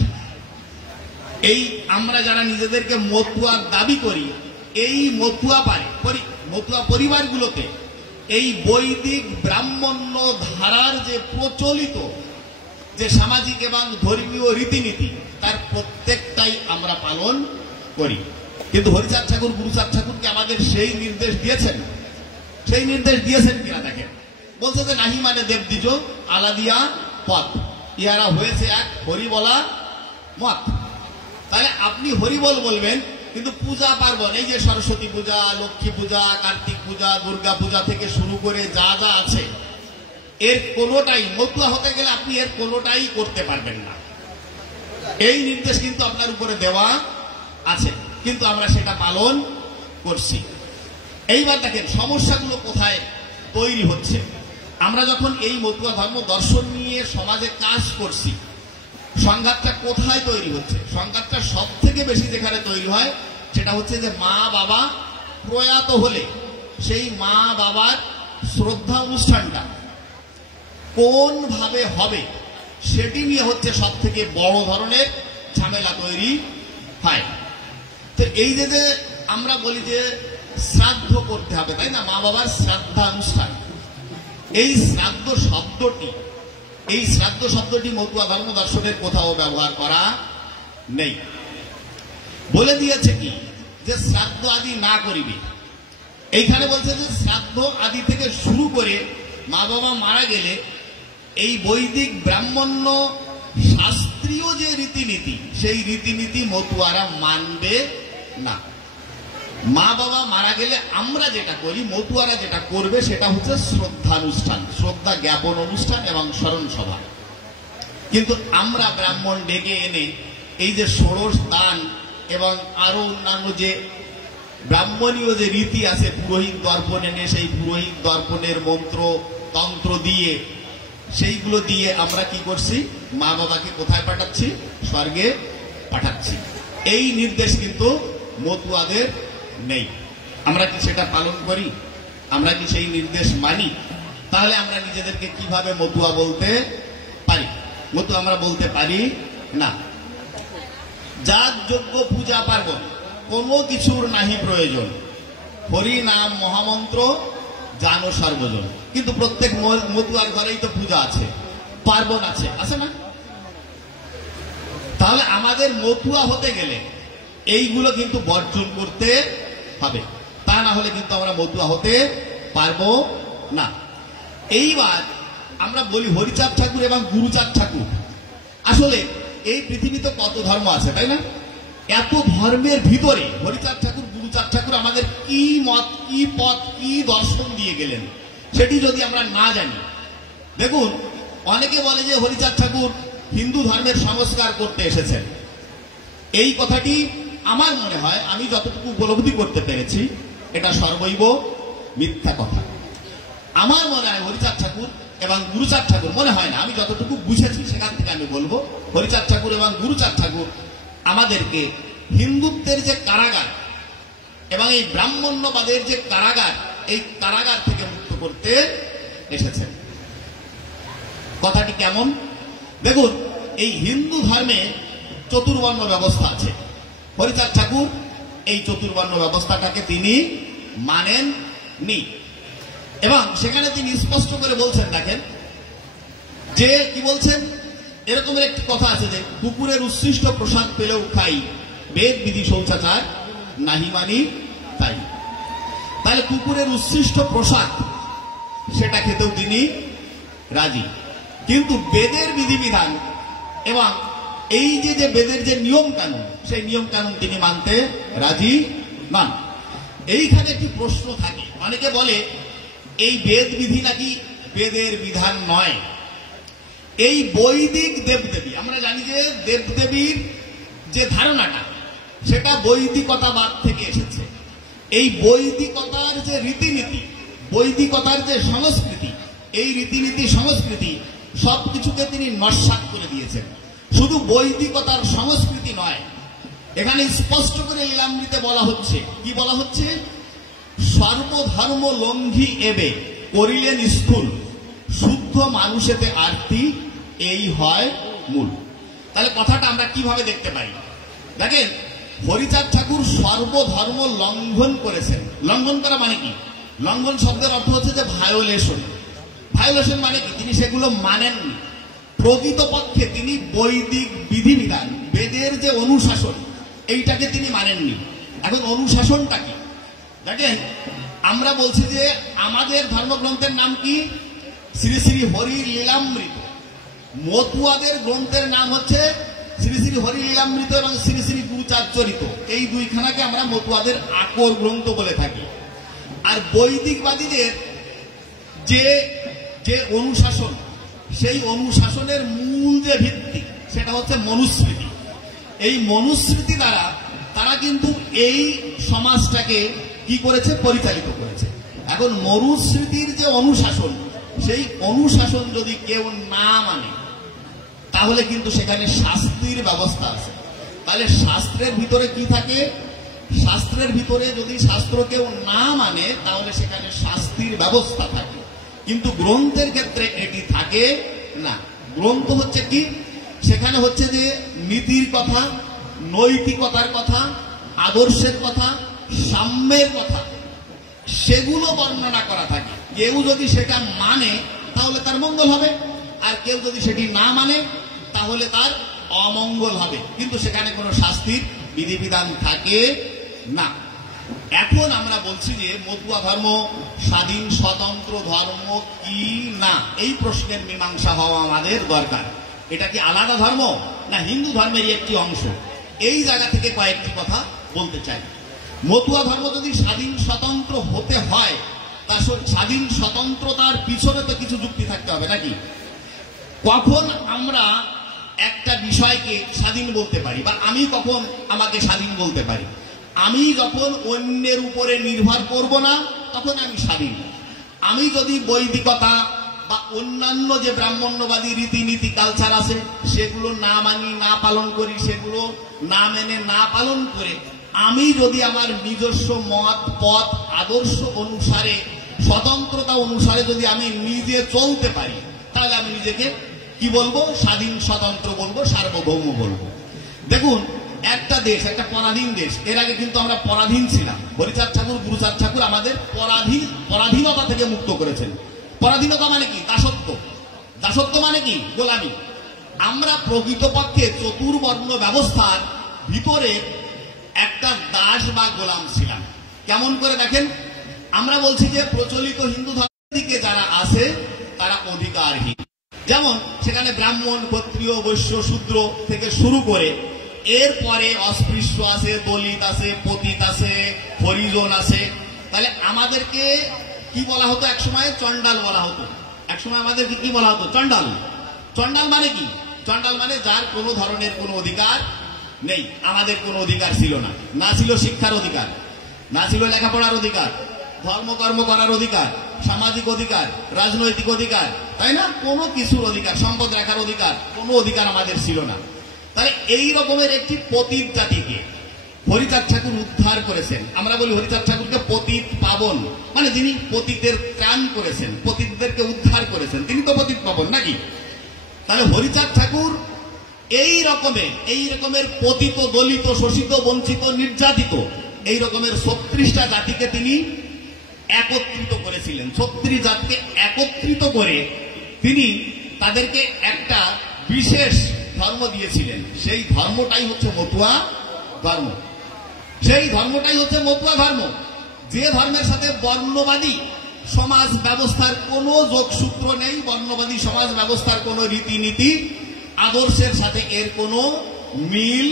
এই আমরা যারা নিজেদেরকে মতুয়ার দাবি করি, এই মতুয়া পরিবারগুলোতে এই বৈদিক ব্রাহ্মণ্য ধারার যে প্রচলিত যে সামাজিক এবং ধর্মীয় রীতিনীতি, তার প্রত্যেকটাই আমরা পালন করি। কিন্তু হরিচাঁদ ঠাকুর, গুরুচাঁদ ঠাকুরকে আমাদের সেই নির্দেশ দিয়েছেন? সেই নির্দেশ দিয়েছেন কিনা দেখেন। বলছে যে নাহি মানে দেব দ্বিজ আলাদিয়া পথ, ইহারা হয়েছে এক হরি বলা মত। তাহলে আপনি হরিবল বলবেন, কিন্তু পূজা পার্বণ, এই যে সরস্বতী পূজা, লক্ষ্মী পূজা, কার্তিক পূজা, দুর্গা পূজা থেকে শুরু করে যা যা আছে, এর কোনোটাই মতুয়া হতে গেলে আপনি এর কোনোটাই করতে পারবেন না। এই নির্দেশ কিন্তু আপনার উপরে দেওয়া আছে, কিন্তু আমরা সেটা পালন করছি। এইবার দেখেন সমস্যাগুলো কোথায় তৈরি হচ্ছে। আমরা যখন এই মতুয়া ধর্ম দর্শন নিয়ে সমাজে কাজ করছি, সংঘাতটা কোথায় তৈরি হচ্ছে? সংঘাতটা সব থেকে বেশি যেখানে তৈরি হয় সেটা হচ্ছে যে মা বাবা প্রয়াত হলে সেই মা বাবার শ্রদ্ধা অনুষ্ঠানটা কোন ভাবে হবে সেটি নিয়ে হচ্ছে সব থেকে বড় ধরনের ঝামেলা তৈরি হয়। তো এই যে আমরা বলি যে শ্রাদ্ধ করতে হবে, তাই না? মা বাবার শ্রাদ্ধা অনুষ্ঠান, এই শ্রাদ্ধ শব্দটি মতুয়া ধর্ম দর্শনের কোথাও ব্যবহার করা নেই। বলে দিয়েছে কি যে শ্রাদ্ধ আদি না করিবে। এইখানে বলছে যে শ্রাদ্ধ আদি থেকে শুরু করে মা বাবা মারা গেলে এই বৈদিক ব্রাহ্মণ্য শাস্ত্রীয় যে রীতিনীতি, সেই রীতিনীতি মতুয়ারা মানবে না। মা বাবা মারা গেলে আমরা যেটা করি, মতুয়ারা যেটা করবে সেটা হচ্ছে শ্রদ্ধানুষ্ঠান, শ্রদ্ধা জ্ঞাপন অনুষ্ঠান এবং স্মরণ সভা। কিন্তু আমরা ব্রাহ্মণ ডেকে এনে এই যে ষোড়শ দান এবং আরো অন্যান্য যে ব্রাহ্মণীয় যে রীতি আছে, পুরোহিত দর্পণ এনে সেই পুরোহিত দর্পণের মন্ত্র তন্ত্র দিয়ে, সেইগুলো দিয়ে আমরা কি করছি? মা বাবাকে কোথায় পাঠাচ্ছি? স্বর্গে পাঠাচ্ছি। এই নির্দেশ কিন্তু মতুয়াদের নেই। আমরা কি সেটা পালন করি? আমরা কি সেই নির্দেশ মানি? তাহলে আমরা নিজেদেরকে কিভাবে মতুয়া বলতে পারি? মতুয়া আমরা বলতে পারি না। যার যোগ্য পূজা পার্বণ কোনো কিছুর নাহি প্রয়োজন, হরি নাম মহামন্ত্র জানো সর্বজন। কিন্তু প্রত্যেক মতুয়ার ঘরেই তো পূজা আছে, পার্বণ আছে, আছে না? তাহলে আমাদের মতুয়া হতে গেলে এইগুলো কিন্তু বর্জন করতে হবে, তা না হলে কিন্তু আমরা মতুয়া হতে পারবো না। এইবার আমরা বলি হরিচাঁদ ঠাকুর এবং গুরুচাঁদ ঠাকুর। আসলে এই পৃথিবীতে কত ধর্ম আছে, তাই না? এত ধর্মের ভিতরে হরিচাঁদ ঠাকুর, গুরুচাঁদ ঠাকুর আমাদের কি মত, কি পথ, কি দর্শন দিয়ে গেলেন সেটি যদি আমরা না জানি। দেখুন, অনেকে বলে যে হরিচাঁদ ঠাকুর হিন্দু ধর্মের সংস্কার করতে এসেছেন। এই কথাটি আমার মনে হয়, আমি যতটুকু উপলব্ধি করতে পেরেছি, এটা সর্বৈব মিথ্যা কথা। আমার মনে হয় হরিচাঁদ ঠাকুর এবং গুরুচাঁদ ঠাকুর, মনে হয় না, আমি যতটুকু বুঝেছি সেখান থেকে আমি বলবো, হরিচাঁদ ঠাকুর এবং গুরুচাঁদ ঠাকুর আমাদেরকে হিন্দুত্বের যে কারাগার এবং এই ব্রাহ্মণ্যবাদের যে কারাগার, এই কারাগার থেকে মুক্ত করতে এসেছেন। কথাটি কেমন? দেখুন, এই হিন্দু ধর্মে চতুর্বর্ণ ব্যবস্থা আছে। হরিচাঁদ ঠাকুর এই চতুর্বর্ণ ব্যবস্থাটাকে তিনি মানেননি, এবং সেখানে তিনি স্পষ্ট করে বলছেন, দেখেন যে কি বলছেন, এরকমের একটি কথা আছে যে কুকুরের উচ্ছিষ্ট প্রসাদ পেলেও খাই, বেদ বিধি শৌচাচার নাহি মানি তাই। তাহলে কুকুরের উচ্ছিষ্ট প্রসাদ সেটা খেতেও তিনি রাজি, কিন্তু বেদের বিধিবিধান এবং এই যে বেদের যে নিয়ম কানুন, সেই নিয়ম কানুন তিনি মানতে রাজি নন। এইখানে একটি প্রশ্ন থাকে, অনেকে বলে এই বেদ বিধি নাকি বেদের বিধান নয়, এই বৈদিক দেবদেবী, আমরা জানি যে দেবদেবীর যে ধারণাটা সেটা বৈদিকতাবাদ থেকে এসেছে। এই বৈদিকতার যে রীতিনীতি, বৈদিকতার যে সংস্কৃতি, এই রীতিনীতি সংস্কৃতি সবকিছুকে তিনি নস্যাৎ করে দিয়েছেন। শুধু বৈদিকতার সংস্কৃতি নয়, এখানে স্পষ্ট করে লীলামৃতে বলা হচ্ছে, কি বলা হচ্ছে? সর্বধর্ম লঙ্ঘি এবে করিলেন স্থূল, শুদ্ধ মানুষেতে আরতি এই হয় মূল। তাহলে কথাটা আমরা কিভাবে দেখতে পাই? দেখেন, হরিচাঁদ ঠাকুর সর্বধর্ম লঙ্ঘন করেছেন। লঙ্ঘন করা মানে কি? লঙ্ঘন শব্দের অর্থ হচ্ছে যে ভায়োলেশন। ভায়োলেশন মানে কি? তিনি সেগুলো মানেননি। প্রকৃতপক্ষে তিনি বৈদিক বিধিবিধান, বেদের যে অনুশাসন, এইটাকে তিনি মানেননি। এখন অনুশাসনটা কি? দেখেন, আমরা বলছি যে আমাদের ধর্মগ্রন্থের নাম কি? শ্রী শ্রী হরি লীলামৃত। মতুয়াদের গ্রন্থের নাম হচ্ছে শ্রী শ্রী হরি লীলামৃত এবং শ্রী শ্রী গুরুচার্যরিত। এই দুইখানাকে আমরা মতুয়াদের আকর গ্রন্থ বলে থাকি। আর বৈদিকবাদীদের যে যে অনুশাসন, সেই অনুশাসনের মূল যে ভিত্তি সেটা হচ্ছে মনুস্মৃতি। এই মনুস্মৃতি দ্বারা তারা কিন্তু এই সমাজটাকে কি করেছে? পরিচালিত করেছে। এখন মনুস্মৃতির যে অনুশাসন, সেই অনুশাসন যদি কেউ না মানে তাহলে কিন্তু সেখানে শাস্তির ব্যবস্থা আছে। তাহলে শাস্ত্রের ভিতরে কি থাকে? শাস্ত্রের ভিতরে যদি শাস্ত্র কেউ না মানে তাহলে সেখানে শাস্তির ব্যবস্থা থাকে, কিন্তু গ্রন্থের ক্ষেত্রে এটি থাকে না। গ্রন্থ হচ্ছে কি? সেখানে হচ্ছে যে নীতির কথা, নৈতিকতার কথা, আদর্শের কথা, সাম্যের কথা, সেগুলো বর্ণনা করা থাকে। কেউ যদি সেটা মানে তাহলে তার মঙ্গল হবে, আর কেউ যদি সেটি না মানে তাহলে তার অমঙ্গল হবে, কিন্তু সেখানে কোনো শাস্তির বিধিবিধান থাকে না। এখন আমরা বলছি যে মতুয়া ধর্ম স্বাধীন স্বতন্ত্র ধর্ম কি না, এই প্রশ্নের মীমাংসা হওয়া আমাদের দরকার। এটা কি আলাদা ধর্ম না হিন্দু ধর্মেরই একটি অংশ? এই জায়গা থেকে কয়েকটি কথা বলতে চাই। মতুয়া ধর্ম যদি স্বাধীন স্বতন্ত্র হতে হয়, তার স্বাধীন স্বতন্ত্রতার পিছনে তো কিছু যুক্তি থাকতে হবে নাকি? কখন আমরা একটা বিষয়কে স্বাধীন বলতে পারি, বা আমি কখন আমাকে স্বাধীন বলতে পারি? আমি যখন অন্যের উপরে নির্ভর করব না তখন আমি স্বাধীন। আমি যদি বৈদিকতা বা অন্যান্য যে ব্রাহ্মণ্যবাদী রীতিনীতি কালচার আছে সেগুলো না মানি, না পালন করি, সেগুলো না মেনে, না পালন করে আমি যদি আমার নিজস্ব মত, পথ, আদর্শ অনুসারে, স্বতন্ত্রতা অনুসারে যদি আমি নিজে চলতে পারি, তাহলে আমি নিজেকে কি বলবো? স্বাধীন স্বতন্ত্র বলবো, সার্বভৌম বলবো। দেখুন, একটা দেশ, একটা পরাধীন দেশ, এর আগে কিন্তু আমরা পরাধীন ছিলাম। হরিচাঁদ ঠাকুর, গুরুচাঁদ ঠাকুর আমাদের পরাধীনতা থেকে মুক্ত করেছেন। পরাধীনতা মানে কি? দাসত্ব। দাসত্ব মানে কি? গোলামি। আমরা প্রকৃতপক্ষে চতুর্বর্ণ ব্যবস্থার ভিতরে একটা দাস বা গোলাম ছিলাম। কেমন করে দেখেন, আমরা বলছি যে প্রচলিত হিন্দু ধর্মের দিকে যারা আছে তারা অধিকারহীন। যেমন সেখানে ব্রাহ্মণ, ক্ষত্রিয়, বৈশ্য, শূদ্র থেকে শুরু করে এরপরে অস্পৃশ্য আছে, দলিত আছে, পতিত আছে, হরিজন আছে। তাহলে আমাদেরকে কি বলা হতো? একসময় চণ্ডাল বলা হতো। একসময় আমাদেরকে কি বলা হতো? চণ্ডাল। চণ্ডাল মানে কি? চণ্ডাল মানে যার কোনো ধরনের কোনো অধিকার নেই। আমাদের কোনো অধিকার ছিল না। না ছিল শিক্ষার অধিকার, না ছিল লেখাপড়ার অধিকার, ধর্মকর্ম করার অধিকার, সামাজিক অধিকার, রাজনৈতিক অধিকার, তাই না? কোনো কিছুর অধিকার, সম্পদ রাখার অধিকার, কোনো অধিকার আমাদের ছিল না। তাহলে এই রকমের একটি পতিত জাতিকে হরিচাঁদ ঠাকুর উদ্ধার করেছেন। আমরা বলি হরিচাঁদ ঠাকুরকে পতিত পাবন, মানে যিনি পতিতের ত্রাণ করেছেন, পতিতদেরকে উদ্ধার করেছেন, তিনি তো পতিত পাবন নাকি? তাহলে হরিচাঁদ ঠাকুর এই রকমের পতিত, দলিত, শোষিত, বঞ্চিত, নির্যাতিত এই রকমের 36টা জাতিকে তিনি একত্রিত করেছিলেন। 36 জাতিকে একত্রিত করে তিনি তাদেরকে একটা বিশেষ ধর্ম দিয়েছিলেন। সেই ধর্মটাই হচ্ছে মতুয়া ধর্ম। সেই ধর্মটাই হচ্ছে মতুয়া ধর্ম, যে ধর্মের সাথে বর্ণবাদী সমাজ ব্যবস্থার কোনো যোগসূত্র নেই, বর্ণবাদী সমাজ ব্যবস্থার কোনো রীতিনীতি, আদর্শের সাথে এর কোনো মিল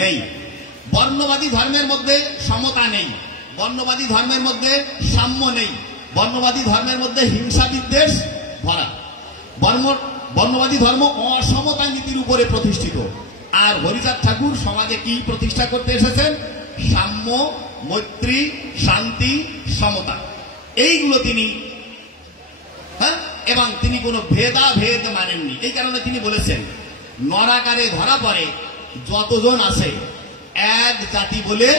নেই। বর্ণবাদী ধর্মের মধ্যে সমতা নেই, বর্ণবাদী ধর্মের মধ্যে সাম্য নেই, বর্ণবাদী ধর্মের মধ্যে হিংসা বিদ্বেষ ভরা। বর্ণবাদী ধর্ম অসমতা নীতির উপরে প্রতিষ্ঠিত। আর হরিচাঁদ ঠাকুর সমাজে কি প্রতিষ্ঠা করতে এসেছেন? সাম্য, মৈত্রী, শান্তি, সমতা, এইগুলো তিনি, হ্যাঁ, এবং তিনি কোনো ভেদাভেদ মানেননি। এই কারণে তিনি বলেছেন, নরাকারে ধরা পড়ে যতজন আছে এক জাতি বলে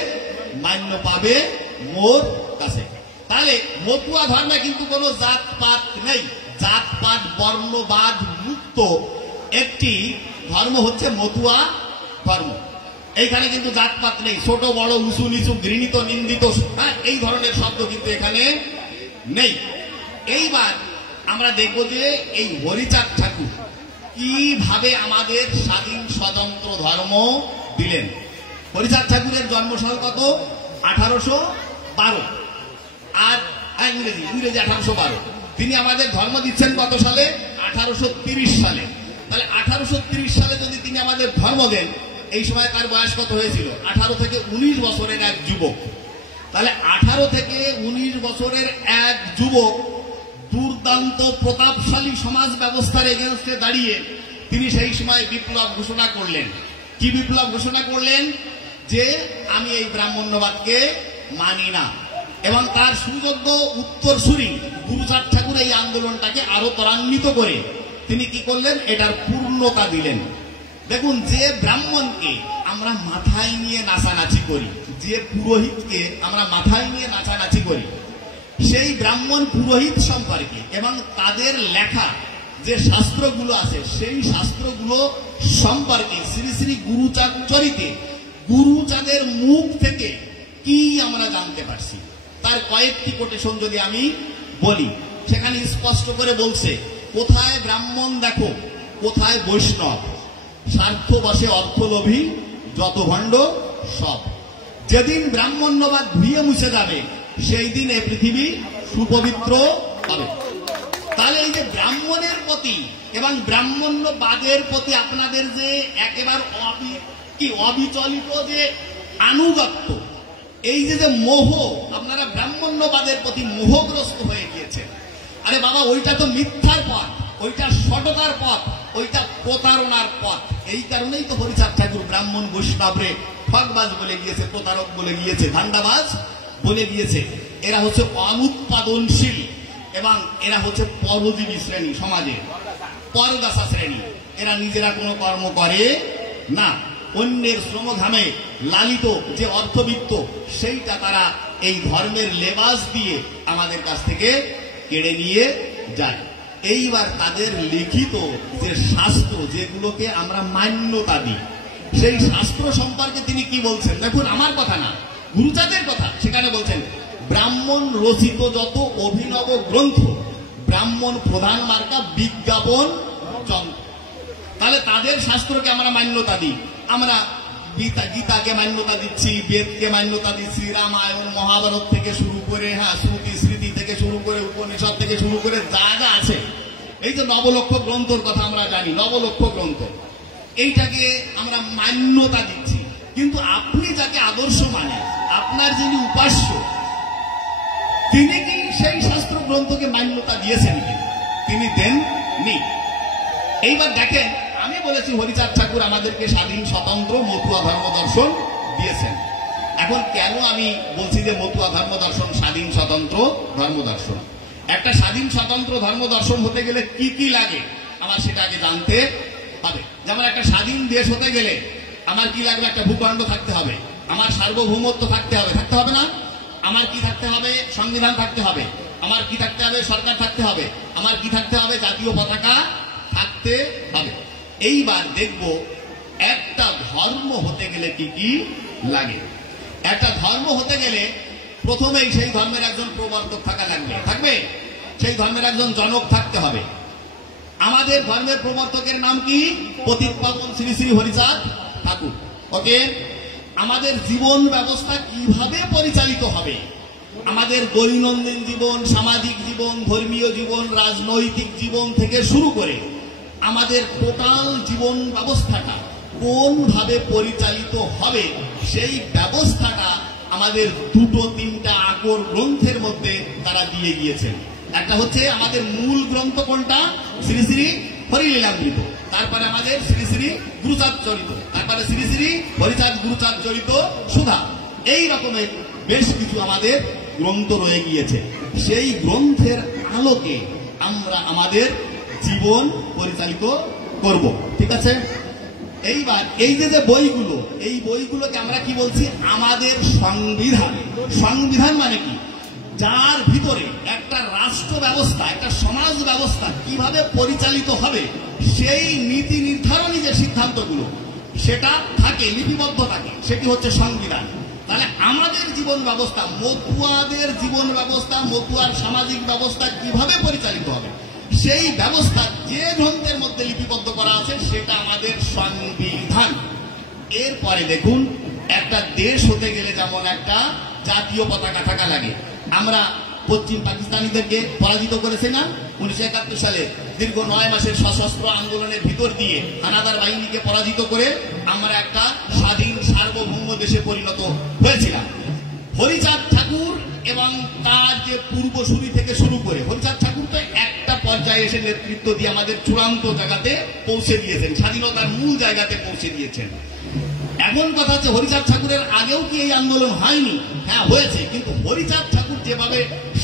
মান্য পাবে মোর কাছে। তাহলে মতুয়া ধর্মে কিন্তু কোনো জাতপাত নেই। জাতপাত বর্ণবাদ মুক্ত একটি ধর্ম হচ্ছে মতুয়া ধর্ম। এইখানে কিন্তু জাতপাত নেই, ছোট বড়, উঁচু নিচু, ঘৃণিত নিন্দিত, হ্যাঁ, এই ধরনের শব্দ কিন্তু এখানে নেই। এইবার আমরা দেখব যে এই হরিচাঁদ ঠাকুর কিভাবে আমাদের স্বাধীন স্বতন্ত্র ধর্ম দিলেন। হরিচাঁদ ঠাকুরের জন্মসাল কত? 1812, আর ইংরেজি 1812। তিনি আমাদের ধর্ম দিচ্ছেন কত সালে? 1830 সালে। তাহলে 1830 সালে যদি তিনি আমাদের ধর্ম দেন, এই সময় তার বয়স কত হয়েছিল? 18 থেকে 19 বছরের এক যুবক। তাহলে 18 থেকে 19 বছরের এক যুবক দুর্দান্ত প্রতাপশালী সমাজ ব্যবস্থার এগেনস্টে দাঁড়িয়ে তিনি সেই সময় বিপ্লব ঘোষণা করলেন। কি বিপ্লব ঘোষণা করলেন? যে আমি এই ব্রাহ্মণ্যবাদকে মানি না। এবং তার সুযোগ্য উত্তরসূরি গুরুচাঁদ ঠাকুর এই আন্দোলনটাকে আরো ত্বরান্বিত করে তিনি কি করলেন? এটার পূর্ণতা দিলেন। দেখুন, যে ব্রাহ্মণকে আমরা মাথায় নিয়ে নাচানাচি করি, যে পুরোহিতকে আমরা মাথায় নিয়ে নাচানাচি করি, সেই ব্রাহ্মণ পুরোহিত সম্পর্কে এবং তাদের লেখা যে শাস্ত্রগুলো আছে, সেই শাস্ত্রগুলো সম্পর্কে শ্রী শ্রী গুরুচাঁদ চরিতে গুরুচাঁদের মুখ থেকে কি আমরা জানতে পারছি, তার কয়েকটি কোটেশন যদি আমি বলি, সেখানে স্পষ্ট করে বলছে, কোথায় ব্রাহ্মণ দেখো, কোথায় বৈষ্ণব, স্বার্থ বসে অর্থলোভী, যত ভণ্ড সব। যেদিন ব্রাহ্মণ্যবাদ ধুয়ে মুছে যাবে, সেই দিন এই পৃথিবী সুপবিত্র হবে। তাহলে এই যে ব্রাহ্মণের প্রতি এবং ব্রাহ্মণ্যবাদের প্রতি আপনাদের যে একেবারে অবিচলিত যে আনুগত্য, এই যে মোহ, আপনারা ব্রাহ্মণ্যবাদের প্রতি মোহগ্রস্ত হয়ে গিয়েছেন। আরে বাবা, ওইটা তো মিথ্যার পথ, ওইটা সততার পথ, ওইটা প্রতারণার পথ। এই কারণেই তো হরিচাঁদ ঠাকুর ব্রাহ্মণ বৈষ্ণবরে ঠকবাজ বলে গিয়েছে, প্রতারক বলে গিয়েছে, ধান্দাবাজ বলে গিয়েছে। এরা হচ্ছে অনুৎপাদনশীল এবং এরা হচ্ছে পরজীবী শ্রেণী, সমাজের পরগাছা শ্রেণী। এরা নিজেরা কোনো কর্ম করে না, অন্যের শ্রমধামে লালিত যে অর্থবিত্ত, সেইটা তারা এই ধর্মের লেবাস দিয়ে আমাদের কাছ থেকে কেড়ে নিয়ে যায়। এইবার তাদের লিখিত যে শাস্ত্র, যেগুলোকে আমরা মান্যতা দিই, সেই শাস্ত্র সম্পর্কে তিনি কি বলছেন দেখুন। আমার কথা না, গুরুচাঁদের কথা। সেখানে বলছেন, ব্রাহ্মণ রচিত যত অভিনব গ্রন্থ, ব্রাহ্মণ প্রধান মার্কা বিজ্ঞাপন যন্ত্র। তাহলে তাদের শাস্ত্রকে আমরা মান্যতা দিই। আমরা গীতাকে মান্যতা দিচ্ছি, বেদকে মান্যতা দিচ্ছি, রামায়ণ মহাভারত থেকে শুরু করে, হ্যাঁ, শ্রুতি স্মৃতি থেকে শুরু করে, উপনিষদ থেকে শুরু করে যা যা আছে, এই যে নবলক্ষ গ্রন্থর কথা আমরা জানি, নবলক্ষ গ্রন্থ, এইটাকে আমরা মান্যতা দিচ্ছি। কিন্তু আপনি যাকে আদর্শ মানেন, আপনার যিনি উপাস্য, তিনি কি সেই শাস্ত্র গ্রন্থকে মান্যতা দিয়েছেন কি? তিনি দেননি। এইবার দেখেন, আমি বলেছি হরিচাঁদ ঠাকুর আমাদেরকে স্বাধীন স্বতন্ত্র মতুয়া ধর্ম দর্শন দিয়েছেন। এখন কেন আমি বলছি যে মতুয়া ধর্ম দর্শন স্বাধীন স্বতন্ত্র ধর্ম দর্শন? একটা স্বাধীন স্বতন্ত্র ধর্ম দর্শন হতে গেলে কি কি লাগে আমার সেটা আগে জানতে হবে। যেমন একটা স্বাধীন দেশ হতে গেলে আমার কি লাগবে? একটা ভূখণ্ড থাকতে হবে, আমার সার্বভৌমত্ব থাকতে হবে, থাকতে হবে না? আমার কি থাকতে হবে? সংবিধান থাকতে হবে। আমার কি থাকতে হবে? সরকার থাকতে হবে। আমার কি থাকতে হবে? জাতীয় পতাকা থাকতে হবে। এইবার দেখব একটা ধর্ম হতে গেলে কি কি লাগে। একটা ধর্ম হতে গেলে প্রথমেই সেই ধর্মের একজন প্রবর্তক থাকা লাগবে, থাকবে। সেই ধর্মের একজন জনক থাকতে হবে। আমাদের ধর্মের প্রবর্তকের নাম কি? পতিত পাবন শ্রী শ্রী হরিচাঁদ ঠাকুর। ওকে, আমাদের জীবন ব্যবস্থা কিভাবে পরিচালিত হবে, আমাদের দৈনন্দিন জীবন, সামাজিক জীবন, ধর্মীয় জীবন, রাজনৈতিক জীবন থেকে শুরু করে আমাদের টোটাল জীবন ব্যবস্থাটা কোনভাবে পরিচালিত হবে, সেই ব্যবস্থাটা আমাদের দুটো তিনটা আকর গ্রন্থের মধ্যে তারা দিয়ে গিয়েছেন। একটা হচ্ছে আমাদের মূল গ্রন্থ কোনটা? শ্রী শ্রী হরিলীলামৃত, তারপরে আমাদের শ্রী শ্রী গুরুচাঁদ চরিত, তারপরে শ্রী শ্রী হরিচাঁদ গুরুচাঁদ চরিত সুধা, এই রকমের বেশ কিছু আমাদের গ্রন্থ রয়ে গিয়েছে। সেই গ্রন্থের আলোকে আমরা আমাদের জীবন পরিচালিত করব। ঠিক আছে? এইবার এই যে বইগুলো, এই বইগুলোকে আমরা কি বলছি? আমাদের সংবিধান। সংবিধান মানে কি? যার ভিতরে একটা রাষ্ট্র ব্যবস্থা, একটা সমাজ ব্যবস্থা কিভাবে পরিচালিত হবে সেই নীতি নির্ধারণী যে সিদ্ধান্তগুলো সেটা থাকে, লিপিবদ্ধ থাকে, সেটি হচ্ছে সংবিধান। তাহলে আমাদের জীবন ব্যবস্থা, মতুয়াদের জীবন ব্যবস্থা, মতুয়ার সামাজিক ব্যবস্থা কিভাবে পরিচালিত হবে সেই ব্যবস্থা যে গ্রন্থের মধ্যে লিপিবদ্ধ করা আছে সেটা আমাদের সংবিধান। এরপরে দেখুন, একটা দেশ হতে গেলে যেমন একটা জাতীয় পতাকা থাকা লাগে। আমরা পশ্চিম পাকিস্তানিদেরকে পরাজিত করেছি না 1971 সালে? দীর্ঘ 9 মাসের সশস্ত্র আন্দোলনের ভিতর দিয়ে হানাদার বাহিনীকে পরাজিত করে আমরা একটা স্বাধীন সার্বভৌম দেশে পরিণত হয়েছিলাম। হরিচাঁদ ঠাকুর এবং তার যে পূর্বসূরি থেকে শুরু করে, হরিচাঁদ ঠাকুর তো একটা পর্যায়ে এসে নেতৃত্ব দিয়ে আমাদের চূড়ান্ত জায়গাতে পৌঁছে দিয়েছেন, স্বাধীনতার মূল জায়গাতে পৌঁছে দিয়েছেন। এখন কথা হচ্ছে, হরিচাঁদ ঠাকুরের আগেও কি এই আন্দোলন হয়নি? হ্যাঁ, হয়েছে, কিন্তু হরিচাঁদ ঠাকুর যেভাবে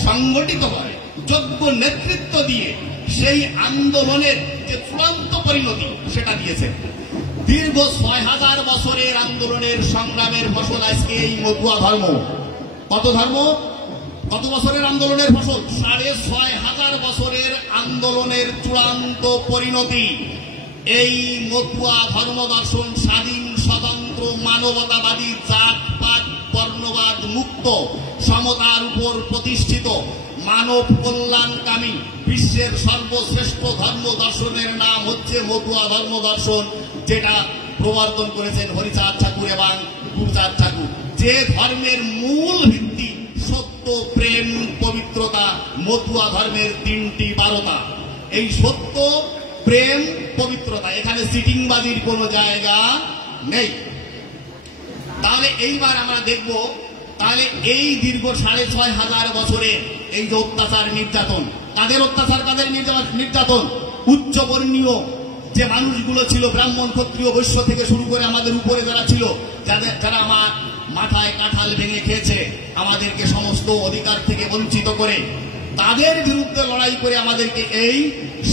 সংগঠিত করে, যোগ্য নেতৃত্ব দিয়ে সেই আন্দোলনের যে চূড়ান্ত পরিণতি সেটা দিয়েছেন। দীর্ঘ 6000 বছরের আন্দোলনের সংগ্রামের ফসল আজকে এই মতুয়া ধর্ম। কত ধর্ম? কত বছরের আন্দোলনের ফসল? 6500 বছরের আন্দোলনের চূড়ান্ত পরিণতি এই মতুয়া ধর্ম দর্শন, স্বাধীন স্বতন্ত্র মানবতাবাদী, জাতপাত বর্ণবাদ মুক্ত, সমতার উপর প্রতিষ্ঠিত, মানব কল্যাণকামী বিশ্বের সর্বশ্রেষ্ঠ ধর্ম দর্শনের নাম হচ্ছে মতুয়া ধর্ম দর্শন, যেটা প্রবর্তন করেছেন হরিচাঁদ ঠাকুর এবং গুরুচাঁদ ঠাকুর। যে ধর্মের মূল ভিত্তি সত্য, প্রেম, পবিত্রতা, মতুয়া ধর্মের 3টি বারতা। এই সত্য, প্রেম, পবিত্রতা, এখানে সিটিংবাজির কোনো জায়গা নেই। তাহলে এইবার আমরা দেখব, তাহলে এই দীর্ঘ 6500 বছরে এই যে অত্যাচার নির্যাতন, কাদের অত্যাচার, কাদের নির্যাতন? উচ্চবর্ণীয় যে মানুষগুলো ছিল, ব্রাহ্মণ, ক্ষত্রিয়, বৈশ্য থেকে শুরু করে আমাদের উপরে যারা ছিল, যারা আমার মাথায় কাঁঠাল ভেঙে খেয়েছে, আমাদেরকে সমস্ত অধিকার থেকে বঞ্চিত করে, তাদের বিরুদ্ধে লড়াই করে আমাদেরকে এই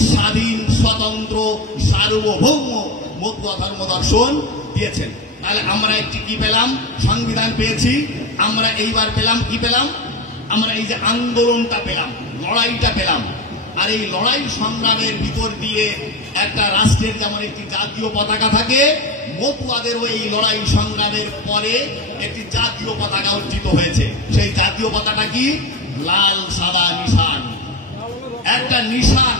স্বাধীন স্বতন্ত্র সার্বভৌম মতুয়া ধর্ম দর্শন দিয়েছেন। তাহলে আমরা একটি কি পেলাম? সংবিধান পেয়েছি। আমরা এইবার পেলাম কি পেলাম? আমরা এই যে আন্দোলনটা পেলাম, লড়াইটা পেলাম। আর এই লড়াই সংগ্রামের ভিতর দিয়ে একটা রাষ্ট্রের যেমন একটি জাতীয় পতাকা থাকে, মতুয়াদেরও এই লড়াই সংগ্রামের পরে একটি জাতীয় পতাকা অর্জিত হয়েছে। সেই জাতীয় পতাকা কি? লাল সাদা নিশান। একটা নিশান,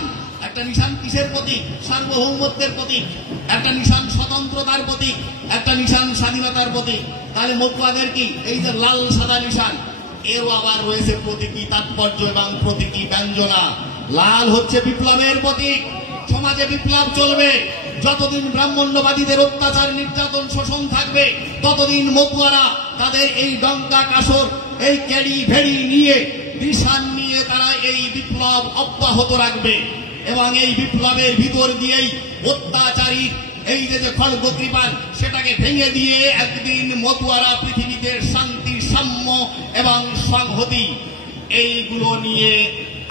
একটা নিশান কিসের প্রতীক? সার্বভৌমত্বের প্রতীক। একটা নিশান স্বতন্ত্রতার প্রতীক, একটা নিশান স্বাধীনতার প্রতীক। তাহলে মতুয়াদের কি? এই যে লাল সাদা নিশান, এরও আবার রয়েছে প্রতীকী তাৎপর্য এবং প্রতীকী ব্যঞ্জনা। লাল হচ্ছে বিপ্লবের প্রতীক, সমাজে বিপ্লব চলবে। যতদিন ব্রাহ্মণ্যবাদীদের অত্যাচার, নির্যাতন, শোষণ থাকবে, ততদিন মতুয়ারা তাদের এই ডঙ্কা কাসর, এই ক্যারি ভেড়ি নিয়ে, নিশান নিয়ে তারা এই বিপ্লব অব্যাহত রাখবে। এবং এই বিপ্লবের ভিতর দিয়েই অত্যাচারী এই যে খড়গ কৃপান, সেটাকে ভেঙে দিয়ে একদিন মতুয়ারা পৃথিবীতে শান্তি, সাম্য এবং সংহতি এইগুলো নিয়ে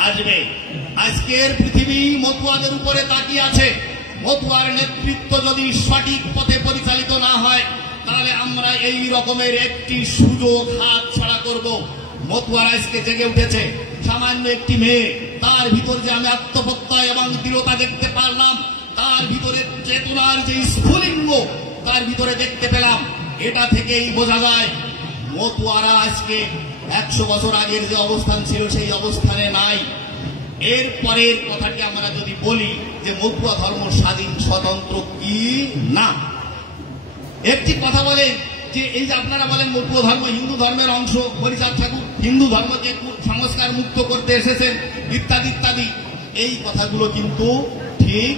আসবে। আজকের পৃথিবী মতুয়াদের উপরে তাকিয়ে আছে। মতুয়ার নেতৃত্ব যদি সঠিক পথে পরিচালিত না হয়, তাহলে আমরা এই রকমের একটি সুযোগ হাত ছাড়া করব। মতুয়ারা আজকে জেগে উঠেছে। সামান্য একটি মেয়ে, তার ভিতর যে আমি আত্মপ্রত্যয় এবং দৃঢ়তা দেখতে পারলাম, তার ভিতরে চেতনার যে স্ফুলিঙ্গ তার ভিতরে দেখতে পেলাম, এটা থেকেই বোঝা যায় মতুয়ারা আজকে 100 বছর আগের যে অবস্থান ছিল সেই অবস্থানে নাই। এরপরের কথাটি আমরা যদি বলি যে মতুয়া ধর্ম স্বাধীন স্বতন্ত্র কি না, একটি কথা বলেন যে এই যে আপনারা বলেন মতুয়া ধর্ম হিন্দু ধর্মের অংশ, হরিচাঁদ ঠাকুর হিন্দু ধর্মকে সংস্কার মুক্ত করতে এসেছেন, ইত্যাদি ইত্যাদি, এই কথাগুলো কিন্তু ঠিক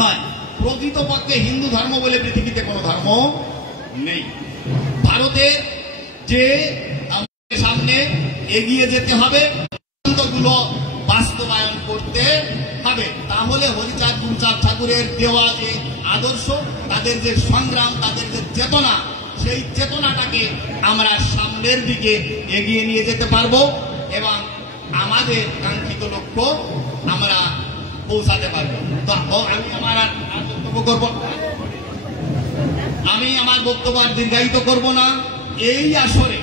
নয়। প্রকৃতপক্ষে হিন্দু ধর্ম বলে পৃথিবীতে কোনো ধর্ম নেই। ভারতের যে আমাদের সামনে এগিয়ে যেতে হবে, সিদ্ধান্তগুলো বাস্তবায়ন করতে হবে, তাহলে হরিচাঁদ গুরুচাঁদ ঠাকুরের দেওয়া যে আদর্শ, তাদের যে সংগ্রাম, তাদের যে চেতনা, সেই চেতনাটাকে আমরা সামনের দিকে এগিয়ে নিয়ে যেতে পারবো এবং আমাদের কাঙ্ক্ষিত লক্ষ্য আমরা পৌঁছাতে পারবো। তো আমি আমার বক্তব্য করবো, আমি আমার বক্তব্য আর দীর্ঘায়িত করব না। এই আসরে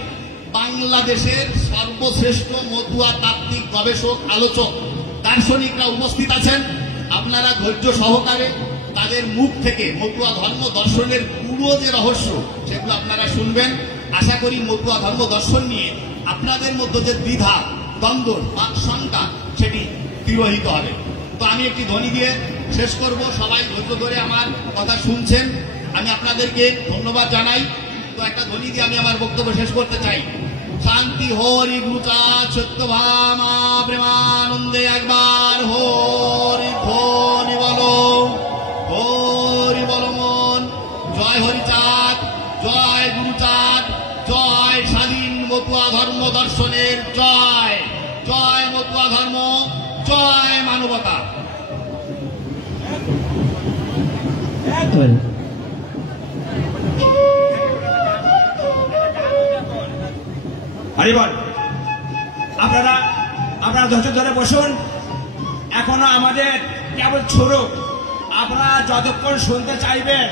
বাংলাদেশের সর্বশ্রেষ্ঠ মতুয়া তাত্ত্বিক গবেষক, আলোচক, দার্শনিকরা উপস্থিত আছেন। আপনারা ধৈর্য সহকারে তাদের মুখ থেকে মতুয়া ধর্ম দর্শনের পুরো যে রহস্য, সেগুলো আপনারা শুনবেন। আশা করি মতুয়া ধর্ম দর্শন নিয়ে আপনাদের মধ্যে যে দ্বিধা, দ্বন্দ্ব বা শঙ্কা, সেটি তিরোহিত হবে। তো আমি একটি ধ্বনি দিয়ে শেষ করব। সবাই ধৈর্য ধরে আমার কথা শুনছেন, আমি আপনাদেরকে ধন্যবাদ জানাই। তো একটা ধ্বনি দিয়ে আমি আমার বক্তব্য শেষ করতে চাই। শান্তি হরি গুরুচাঁদ সত্যভামা প্রেমানন্দে একবার হরি ধ্বনি বলো, হরি বল মন। জয় হরিচাঁদ, জয় গুরুচাঁদ, জয় স্বাধীন মতুয়া ধর্ম দর্শনের জয়, জয় মতুয়া ধর্ম, জয় মানবতা। হরিবল। আপনারা ধৈর্য ধরে বসুন। এখনো আমাদের কেবল শুরু। আপনারা যতক্ষণ শুনতে চাইবেন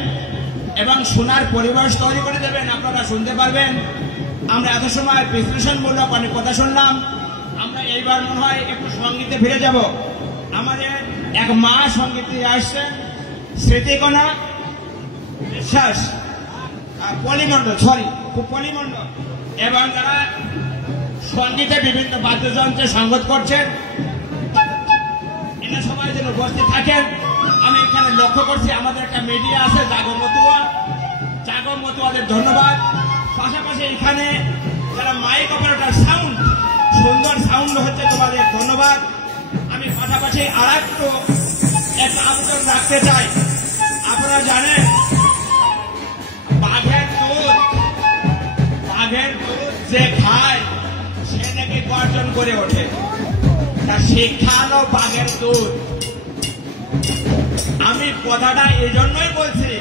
এবং শোনার পরিবেশ তৈরি করে দেবেন, আপনারা শুনতে পারবেন। আমরা এত সময় বিশ্লেষণমূলক অনেক কথা শুনলাম। আমরা এইবার মনে হয় একটু সঙ্গীতে ফিরে যাব। আমাদের এক মা সঙ্গীতে আসছেন, স্মৃতিকণা বিশ্বাস, পলিমণ্ডল, পলিমণ্ডল, এবং তারা সঙ্গীতে বিভিন্ন বাদ্যযন্ত্রে সঙ্গত করছেন। এরা সবাই যেন উপস্থিত থাকেন। আমি এখানে লক্ষ্য করছি আমাদের একটা মিডিয়া আছে, জাগো মতুয়াদের ধন্যবাদ। পাশাপাশি এখানে যারা মাইক অপারেটর, সাউন্ড, সুন্দর সাউন্ড হচ্ছে, তোমাদের ধন্যবাদ। আমি পাশাপাশি আর একটা আবেদন রাখতে চাই। আপনারা জানেন বাঘের দুধ যে খায় সে নাকি গর্জন করে ওঠে। তা শিক্ষা হলো বাঘের দুধ। আমি কথাটা এই জন্যই বলছি,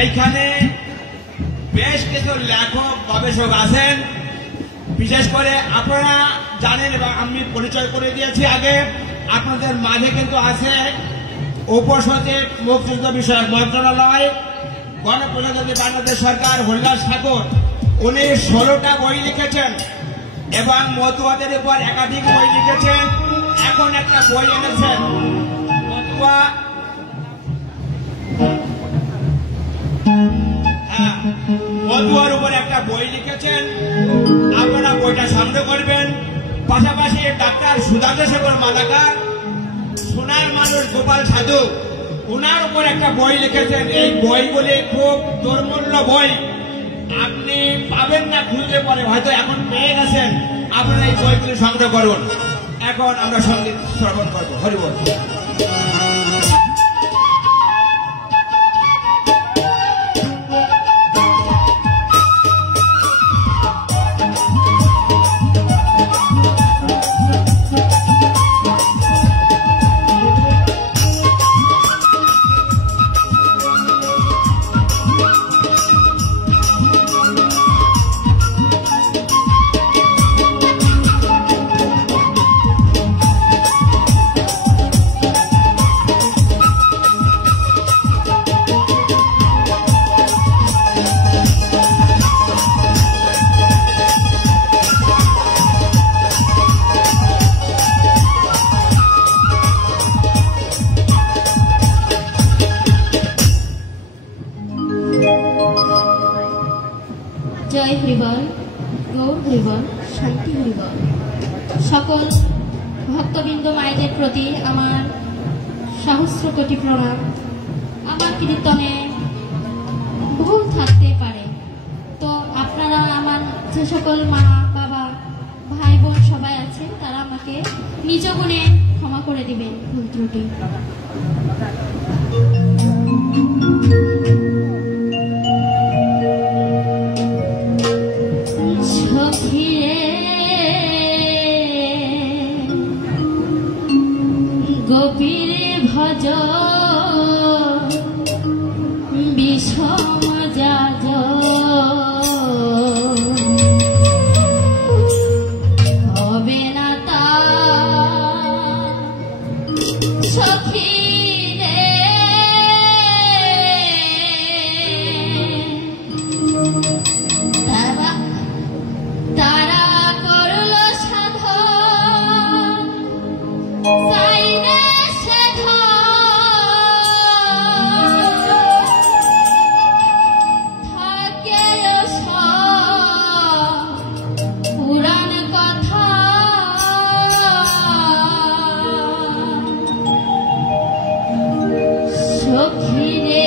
এইখানে বেশ কিছু লেখক, গবেষক আছেন। বিশেষ করে আপনারা জানেন এবং আমি পরিচয় করে দিয়েছি আগে, আপনাদের মাঝে কিন্তু আছে উপসচিব মুক্তিযুদ্ধ বিষয়ক মন্ত্রণালয়, গণপ্রজাতন্ত্রী বাংলাদেশ সরকার, হরিদাস ঠাকুর। উনি 16টা বই লিখেছেন এবং মতুয়াদের উপর একাধিক বই লিখেছেন। এখন একটা বই এনেছেন মতুয়ার উপর একটা বই লিখেছেন। আপনারা বইটা সংগ্রহ করবেন। পাশাপাশি ডাক্তার সুধাংশু শেখর মালাকার, সোনার মানুষ গোপাল সাধু, ওনার উপর একটা বই লিখেছেন। এই বইগুলি খুব দুর্মূল্য বই, আপনি পাবেন না খুঁজলে পরে, হয়তো এখন পেয়ে গেছেন। আপনারা এই বইগুলি সংগ্রহ করুন। এখন আমরা সঙ্গীত শ্রবণ করবো। হরিবল। জয় হরিবল, গৌর হরিবল, শান্তি হরিবল। সকল ভক্তবৃন্দ মায়েদের প্রতি আমার সহস্র কোটি প্রণাম। আমার কীর্তনে ভুল থাকতে পারে, তো আপনারা আমার যে সকল মা, বাবা, ভাই, বোন সবাই আছেন, তারা আমাকে নিজ গুণে ক্ষমা করে দিবেন ভুল ত্রুটি। গোপী সখী রে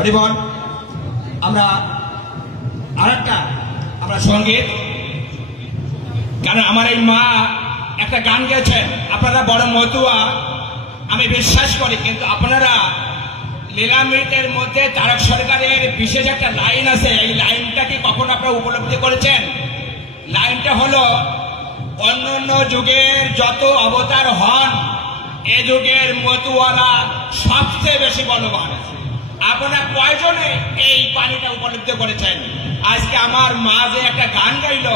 হরিবল। আমরা আরেকটা আমরা সঙ্গীত, কারণ আমার এই মা একটা গান গেয়েছেন, আপনারা বড় মতুয়া আমি বিশ্বাস করি, কিন্তু আপনারা লীলামৃতের মধ্যে তারক সরকারের বিশেষ একটা লাইন আছে, এই লাইনটা কি কখন আপনারা উপলব্ধি করেছেন? লাইনটা হলো, অন্যান্য যুগের যত অবতার হন এ যুগের মতুয়ারা সবচেয়ে বেশি বলবান। আপনারা কয়জনে এই পানিটা উপলব্ধি করেছেন? আজকে আমার মা যে একটা গান গাইল,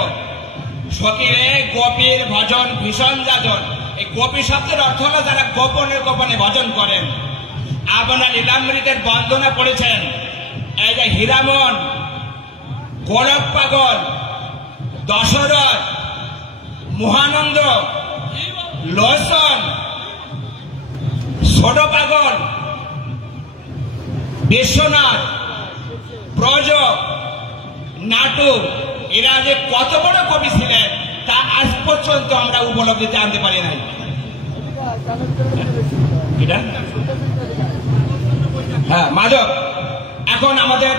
সকিরে গোপীর ভজন ভীষণ যাজন, এই গোপী শব্দের অর্থ হলো যারা গোপনে গোপনে ভজন করেন। আপনারা লীলামৃতের বন্দনা পড়েছেন, এই যে হীরামন, গোলক পাগল, দশরথ, মহানন্দ, লোচন, ছোট পাগল, বিশ্বনাথ, ব্রজ, নাটক, এরা যে কত বড় কবি ছিলেন তা আজ পর্যন্ত আমরা উপলব্ধিতে আনতে পারি নাই। হ্যাঁ মাধব, এখন আমাদের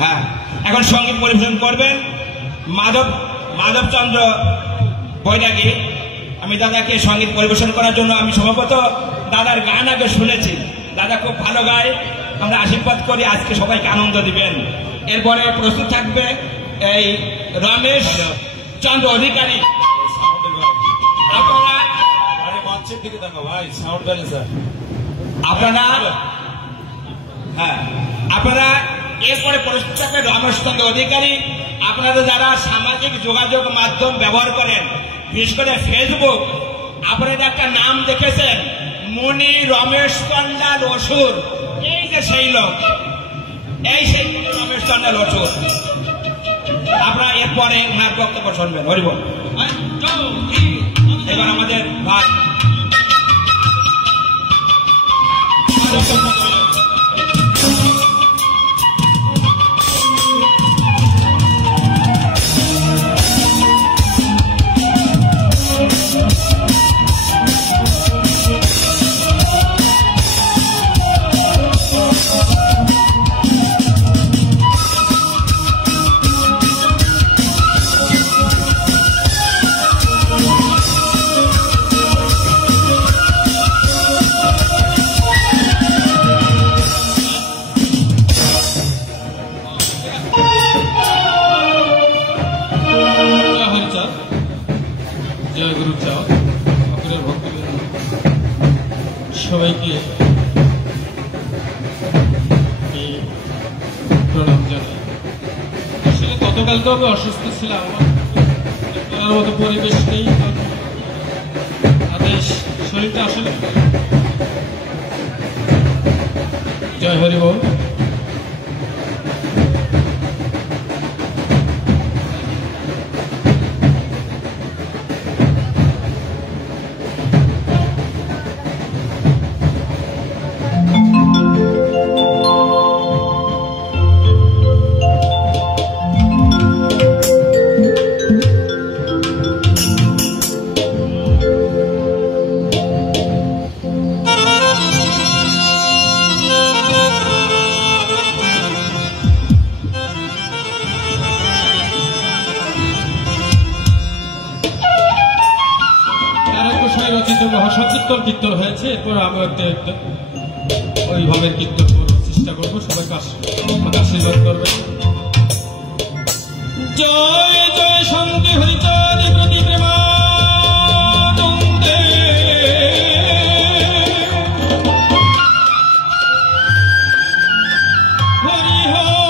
হ্যাঁ এখন সঙ্গীত পরিবেশন করবেন মাধবচন্দ্র বৈরাগী। আমি দাদাকে সঙ্গীত পরিবেশন করার জন্য, আমি সম্ভবত দাদার গান আগে শুনেছি, দাদা খুব ভালো গায়, আমরা আশীর্বাদ করি আজকে সবাইকে আনন্দ দিবেন। এরপরে প্রস্তুত থাকবে এই রমেশ চন্দ্র অধিকারী। আপনারা মঞ্চের দিকে দেখো ভাই, সাউন্ড ব্যালেন্সার আপনারা এরপরে প্রস্তুত থাকবে রমেশ চন্দ্র অধিকারী। আপনারা যারা সামাজিক যোগাযোগ মাধ্যম ব্যবহার করেন, বিশেষ করে ফেসবুক, আপনারা একটা নাম দেখেছেন, মুনি রমেশ চন্দ্র অসুর। এই যে সেই লোক, এই সেই রমেশ চন্দ্র অসুর। আপনারা এরপরে ওনার বক্তব্য শুনবেন। হরিবল। এবার আমাদের ভাই সবাইকে প্রণাম জানাই। আসলে গতকাল তো আমি অসুস্থ ছিলাম, আমার মতো পরিবেশ নেই, আদেশ শরীরটা আসলে। জয় হরি বল। মহাসংকীর্তন কীর্তন হয়েছে, এরপর আমি ওইভাবে কীর্তন করার চেষ্টা করবো। সবাই আশীর্বাদ করবে। জয় জয় শান্তি হরিচারি প্রতি প্রেমানন্দে, হরি হরি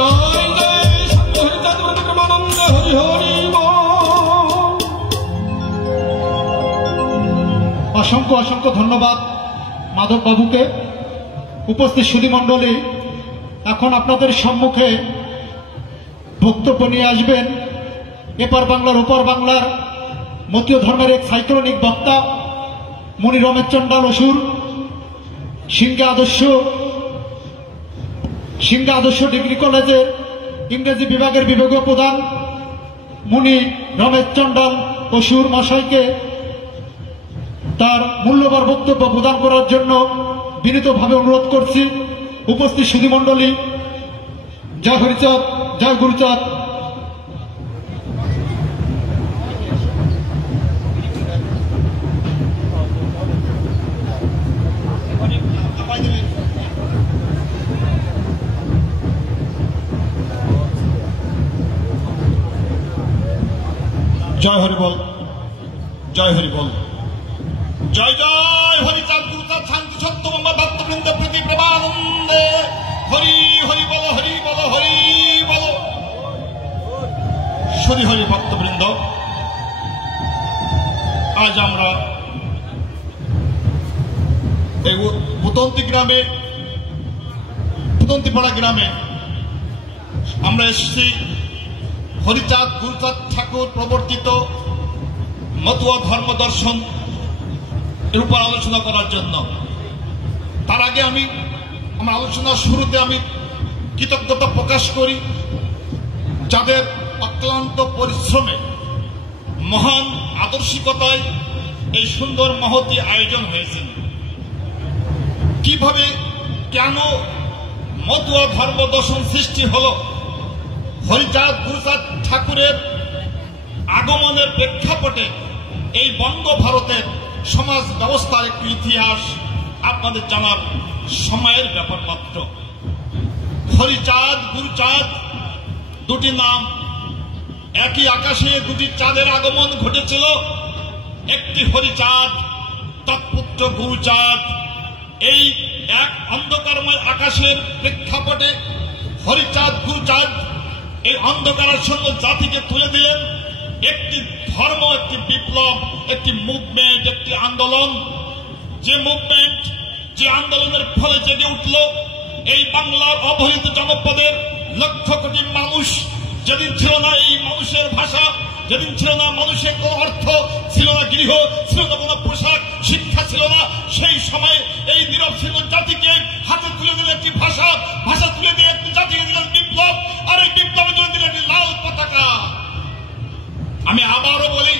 জয় জয় হরিচাঁদ ব্রহ্মানন্দ হরি হরি বল। অসংখ্য অসংখ্য ধন্যবাদ মাধব বাবুকে। উপস্থিত সুধীমণ্ডলী, এখন আপনাদের সম্মুখে বক্তব্য নিয়ে আসবেন এপার বাংলার ওপার বাংলার মতীয় ধর্মের এক সাইক্লোনিক বক্তা মুনি রমেশ চন্ডাল অসুর, সিংহা আদর্শ ডিগ্রি কলেজের ইংরেজি বিভাগের বিভাগীয় প্রধান মুনি রমেশ চন্ডাল অসুর মশাইকে তার মূল্যবান বক্তব্য প্রদান করার জন্য বিনীতভাবে অনুরোধ করছি। উপস্থিত সুধীমণ্ডলী, জয় হরিচাঁদ, জয় গুরুচাঁদ। জয় হরি বল, জয় হরি বল, জয় জয় হরিচাঁদ গুরুচাঁদ শান্তি সত্য মঙ্গল ভক্তবৃন্দ প্রীতি প্রেমানন্দে হরি হরি বল, হরি বল, হরি বল। হরি হরি ভক্তবৃন্দ, আজ আমরা এই পুতন্তিপাড়া গ্রামে আমরা এসেছি হরিচাঁদ গুরুচাঁদ ঠাকুর প্রবর্তিত মতুয়া ধর্ম দর্শন এর উপর আলোচনা করার জন্য। তার আগে আমার আলোচনার শুরুতে আমি কৃতজ্ঞতা প্রকাশ করি যাদের অক্লান্ত পরিশ্রমে মহান আদর্শিকতায় এই সুন্দর মহতি আয়োজন হয়েছে। কিভাবে কেন মতুয়া ধর্ম দর্শন সৃষ্টি হলো, হরিচাঁদ গুরুচাঁদ ঠাকুরের আগমনের প্রেক্ষাপটে এই বঙ্গ ভারতের সমাজ ব্যবস্থার একটি ইতিহাস আপনাদের জানার সময়ের ব্যাপার মাত্র। হরিচাঁদ গুরুচাঁদ দুটি নাম, একই আকাশে দুটি চাঁদের আগমন ঘটেছিল। একটি হরিচাঁদ, তৎপুত্র গুরুচাঁদ। এই এক অন্ধকারময় আকাশের প্রেক্ষাপটে হরিচাঁদ গুরুচাঁদ এই অন্ধকারাচ্ছন্ন জাতিকে তুলে দিলেন একটি ধর্ম, একটি বিপ্লব, একটি মুভমেন্ট, একটি আন্দোলন। যে মুভমেন্ট, যে আন্দোলনের ফলে জেগে উঠল এই বাংলার অবহেলিত জনপদের লক্ষ কোটি মানুষ। যেদিন ছিল না এই মানুষের ভাষা, যেদিন ছিল না মানুষের কোন অর্থ, ছিল না গৃহ, ছিল না কোন পোশাক, শিক্ষা ছিল না, সেই সময় এই নিরবচ্ছিন্ন জাতিকে হাতে তুলে দিলেন একটি ভাষা, ভাষা তুলে দিয়ে একটি জাতিকে দিলেন বিপ্লব, আর এই বিপ্লবের জন্য দিলেন একটি লাল পতাকা। আমি আবারও বলি,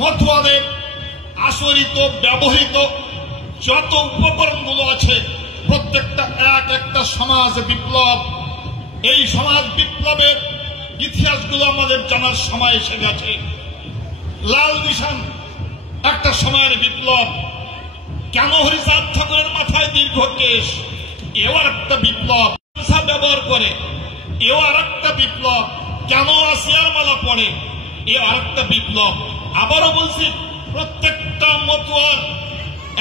মতুয়াদের আশরিত ব্যবহৃত যত উপকরণগুলো আছে প্রত্যেকটা এক একটা সমাজ বিপ্লব। এই সমাজ বিপ্লবের ইতিহাসগুলো আমাদের জানার সময় এসে গেছে। লাল নিশান একটা সময়ের বিপ্লব। কেন হরিচাঁদ ঠাকুরের মাথায় দীর্ঘ কেশ, এও আর একটা বিপ্লব। ব্যবহার করে, এও আর একটা বিপ্লব। কেন আসিয়ার মালা পড়ে, এও আর একটা বিপ্লব। আবারও বলছি, প্রত্যেকটা মতুয়ার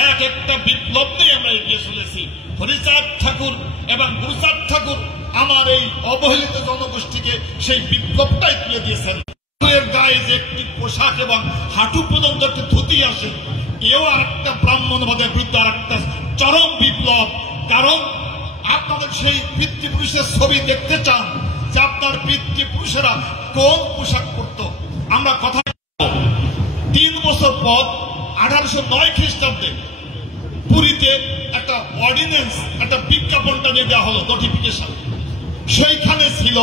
এক একটা বিপ্লব নিয়ে আমরা এগিয়ে চলেছি। হরিচাঁদ ঠাকুর এবং গুরুচাঁদ ঠাকুর আমার এই অবহেলিত জনগোষ্ঠীকে সেই বিপ্লবটাই তুলে দিয়েছেন। গায়ে যে একটি পোশাক এবং হাঁটু পর্যন্ত একটি ধুতি আসে, এও আর একটা ব্রাহ্মণবাদের বিরুদ্ধে আর একটা চরম বিপ্লব। কারণ আপনাদের সেই পিতৃপুরুষের ছবি দেখতে চান যে আপনার পিতৃপুরুষেরা কোন পোশাক পরত। আমরা কথা 3 বছর পর 1809 খ্রিস্টাব্দে পুরীতে একটা অর্ডিন্যান্স, একটা বিজ্ঞাপনটা নিয়ে দেওয়া হলো, নোটিফিকেশন। সেইখানে ছিল,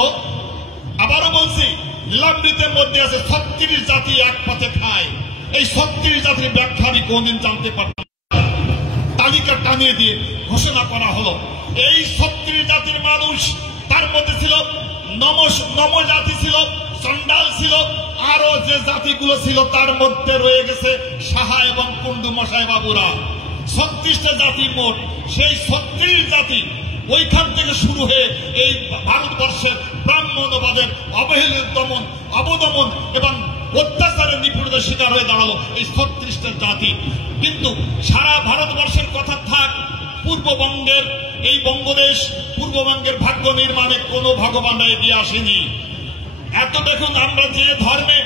আবারও বলছি, লীলামৃতের মধ্যে আছে 36 জাতি এক পথে খায়। এই 36 জাতির ব্যাখ্যা আমি কোনদিন জানতে পারতাম। তালিকা টানিয়ে দিয়ে ঘোষণা করা হলো এই 36 জাতির মানুষ। তার মধ্যে ছিল নম জাতি, ছিল চন্ডাল, ছিল আরো যে জাতিগুলো ছিল তার মধ্যে রয়ে গেছে সাহা এবং কুন্ডু মশাই বাবুরা। 36টা জাতি মোট। সেই 36 জাতি ওইখান থেকে শুরু হয়ে এই ভারতবর্ষের ব্রাহ্মণবাদের অবহেলিত দমন, অবদমন এবং অত্যাচারের নিপীড়নের শিকার হয়ে দাঁড়ালো এই 36টা জাতি। কিন্তু সারা ভারতবর্ষের কথা থাক, পূর্ববঙ্গের এই বঙ্গদেশ পূর্ববঙ্গের ভাগ্য নির্মাণে কোনো ভগবান এগিয়ে আসেনি। এত দেখুন আমরা যে ধর্মে,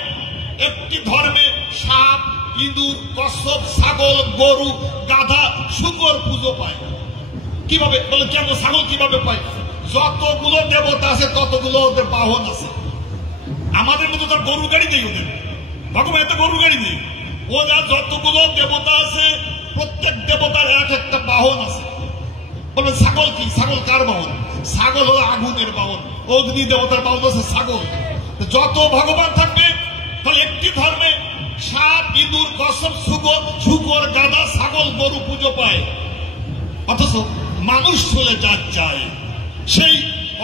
একটি ধর্মে সাপ, ইঁদুর, কচ্ছপ, ছাগল, গরু, গাধা, শুকর পুজো পায়। কিভাবে বলে? কেন ছাগল কিভাবে পায়? যতগুলো দেবতা আছে ততগুলো ওদের বাহন আছে। আমাদের মতো তার গরু গাড়ি নেই, ওদের ভগবান এত গরু গাড়ি নেই। ওরা যতগুলো দেবতা আছে প্রত্যেক দেবতার এক একটা বাহন আছে। বলে ছাগল কি? ছাগল কার বাহন? ছাগল হলো আগুনের বাহন। অগ্নি দেবতার বাহন আছে ছাগল। যত ভগবান থাকবে তাহলে একটি ধর্মে সাপ, ইঁদুর, কচ্ছপ, শুকর, গাধা, ছাগল, গরু পুজো পায়। অথচ মানুষ চলে যার যায়। সেই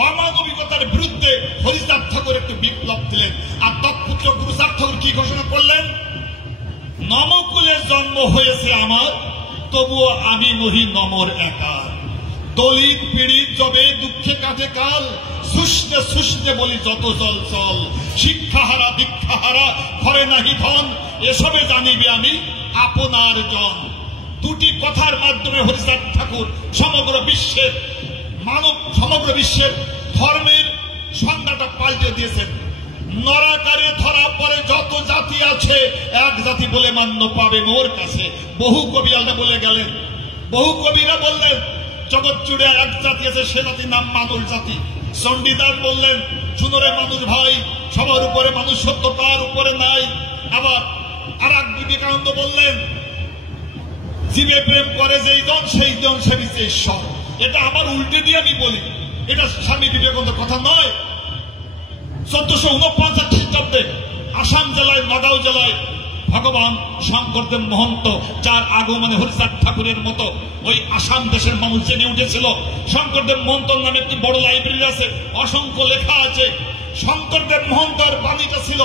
অমানবিকতার বিরুদ্ধে হরিচাঁদ ঠাকুর একটি বিপ্লব দিলেন। আর তৎপুত্র গুরুচাঁদ ঠাকুর কি ঘোষণা করলেন? নমকুলে জন্ম হয়েছে আমার, তবুও আমি নহি নমর একার। দলিত পীড়িত যবে দুঃখে কাটে কাল, সুষ্ণে সুষ্ণে বলি যত জল চল। শিক্ষাহারা দীক্ষাহারা ঘরে নাহি ধন, এসবে জানিবে আমি আপনার জন। দুটি কথার মাধ্যমে হরিচাঁদ ঠাকুর সমগ্র বিশ্বের ধর্মের সংজ্ঞাটা পাল্টে দিয়েছেন। নরাকারে ধরা পড়ে যত জাতি আছে, এক জাতি বলে মান্য পাবে মোর কাছে। বহু কবি আলাদা বলে গেলেন। বহু কবিরা বললেন জগৎ জুড়ে এক জাতি আছে, সে জাতির নাম মানুষ জাতি। চণ্ডীদাস বললেন শুনরে মানুষ ভাই, সবার উপরে মানুষ সত্য, তার উপরে নাই। আবার আর এক বিবেকানন্দ বললেন জীবে প্রেম করে যেই জন সেই জন সেবিছে ঈশ্বর। এটা আবার উল্টে দিয়ে আমি বলি, এটা স্বামী বিবেকানন্দের কথা নয়। 1449 খ্রিস্টাব্দে আসাম জেলায়, নগাঁও জেলায় ভগবান শঙ্করদেব মহন্ত, যার আগমনে হরিচাঁদ ঠাকুরের মতো ওই আসাম দেশের মানুষ জেনে উঠেছিল। শঙ্করদেব মহন্তর নামে একটি বড় লাইব্রেরি আছে, অসংখ্য লেখা আছে। শঙ্করদেব মহন্তর বাণীটা ছিল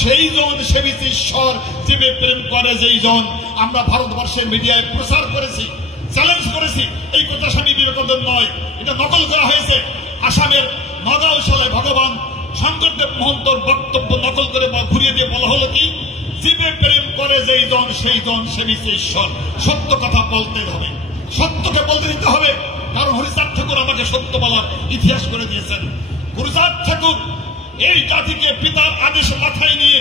সেই জন সেবিছে ঈশ্বর, জীবে প্রেম করে যেই জন। আমরা ভারতবর্ষের মিডিয়ায় প্রচার করেছি, চ্যালেঞ্জ করেছি। এই কথা স্বামী বিবেকানন্দ নয়, এটা নকল করা হয়েছে। আসামের নগাঁও জেলায় ভগবান শঙ্করদেব মহন্তর বক্তব্য নকল করে ঘুরিয়ে দিয়ে বলা হলো কি, জীবে প্রেম করে যেই জন সেই জন সেবিছে ঈশ্বর। সত্য কথা বলতে হবে, সত্যকে বলতে দিতে হবে, কারণ হরিচাঁদ ঠাকুর আমাকে সত্য বলার ইতিহাস করে দিয়েছেন। গুরুচাঁদ ঠাকুর এই জাতিকে পিতার আদেশ মাথায় নিয়ে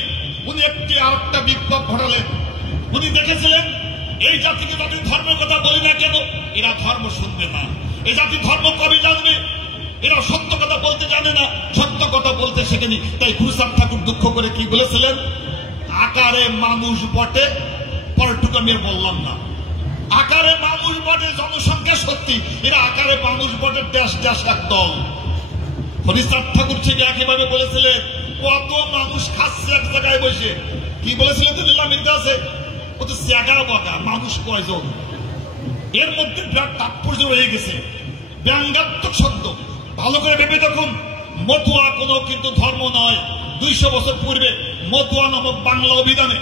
উনি একটি আর একটা বিপ্লব ঘটালেন। উনি দেখেছিলেন এই জাতিকে যদি ধর্মের কথা বলি না কেন, এরা ধর্ম শুনবে না। এই জাতি ধর্ম কবে জানবে? এরা সত্য কথা বলতে জানে না, সত্য কথা বলতে শেখেনি। তাই গুরুচাঁদ ঠাকুর দুঃখ করে কি বলেছিলেন? আকারে মানুষ বটে, পরটুকু আমি বললাম না। আকারে মানুষ বটে, জনসংখ্যা সত্যি, এরা আকারে মানুষ বটে, দেশ দেশ এক দল। হরিচাঁদ ঠাকুর ঠিক একইভাবে বলেছিলেন, কত মানুষ খাচ্ছে এক জায়গায় বসে। কি বলেছিলেন? তো নিলামের কাছে ও তো জায়গা বাগা, মানুষ কয়জন? এর মধ্যে বিরাট তাৎপর্য রয়ে গেছে, ব্যঙ্গাত্মক শব্দ। ভালো করে ভেবে দেখুন, মতুয়া কোনো কিন্তু ধর্ম নয়। 200 বছর পূর্বে মতুয়া নামক বাংলা অভিধানে,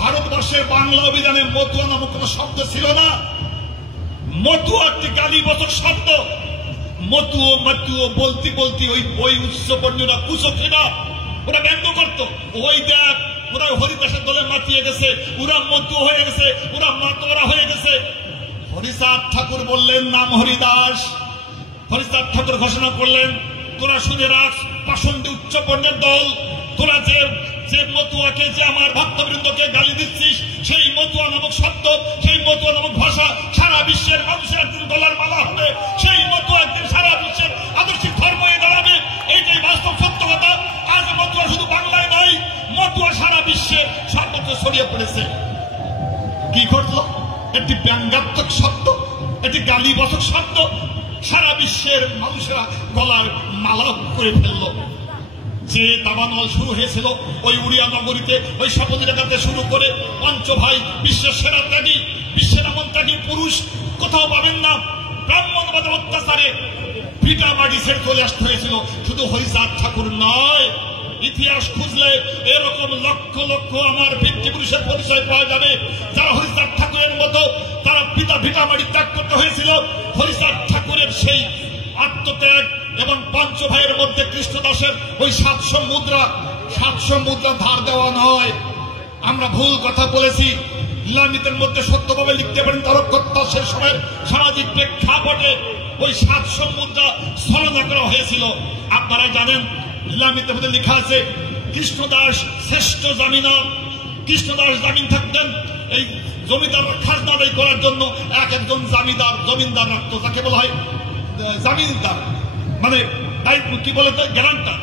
ভারতবর্ষের বাংলা অভিধানে মতুয়া নামক কোন শব্দ ছিল না। মতুয়া একটি গালিবাচক শব্দ। মতুও মতুও বলতে বলতে ওই উচ্চবর্ণীয়রা কুচকিরা ওরা ব্যঙ্গ করত। ওই দেখ, ওরা হরিদাসের দলে মাতিয়ে গেছে, ওরা মতুয়া হয়ে গেছে, ওরা মাতোয়ারা হয়ে গেছে। হরিচাঁদ ঠাকুর বললেন নাম হরিদাস। হরিচাঁদ ঠাকুর ঘোষণা করলেন, তোরা শুনে রাখ, পাষণ্ডী উচ্চ বর্ণের দল, তোরা যে মতুয়াকে, যে আমার ভক্তবৃন্দকে গালি দিচ্ছিস, সেই মতুয়া নামক শব্দ, সেই মতুয়া নামক ভাষা সারা বিশ্বের মানুষের একদিন গলার মালা হবে। সেই মতুয়া একদিন সারা বিশ্বের আদর্শিক ধর্ম হয়ে দাঁড়াবে। এইটাই বাস্তব সত্য কথা। আজ মতুয়া শুধু বাংলায় নয়, মতুয়া সারা বিশ্বে সর্বত্র ছড়িয়ে পড়েছে। কি ঘটল? একটি ব্যঙ্গাত্মক শব্দ, একটি গালিবাচক শব্দ সারা বিশ্বের মানুষেরা গলার মালা করে ফেলল। যে দাবানল শুরু হয়েছিল ওই উড়িয়া নগরীতে, ওই শপথরেখাতে শুরু করে পঞ্চ ভাই, বিশ্বের সেরা ত্যাগী, বিশ্বের এমন ত্যাগী পুরুষ কোথাও পাবেন না। ব্রাহ্মণবাদের অত্যাচারে ভিটা মাটি ছেড়ে চলে আসতে হয়েছিল। শুধু হরিচাঁদ ঠাকুর নয়, ইতিহাস খুঁজলে এরকম লক্ষ লক্ষ আমার পিতৃপুরুষের পরিচয় পাওয়া যাবে, যারা হরিচাঁদ ঠাকুরের মতো তারা পিতা ভিটামাটি ত্যাগ করতে হয়েছিল। হরিচাঁদ ঠাকুরের সেই আত্মত্যাগ এবং পঞ্চ ভাইয়ের মধ্যে কৃষ্ণদাসের ওই 700 মুদ্রা ধার দেওয়া নয়। আমরা ভুল কথা বলেছি। ইসলামিতের মধ্যে সত্যভাবে লিখতে পারেন তারকত্তা সে সময়ের সামাজিক প্রেক্ষাপটে ওই 700 মুদ্রা ছলনা করা হয়েছিল। আপনারা জানেন ইসলামিতের মধ্যে লেখা আছে কৃষ্ণদাস শ্রেষ্ঠ জামিনার। কৃষ্ণদাস জামিন থাকতেন এই জমিদার খাজনা আদায় করার জন্য একজন জমিনদার রাখত, যাকে বলা হয় জামিনদার, মানে কি বলে তো গ্যারান্টার।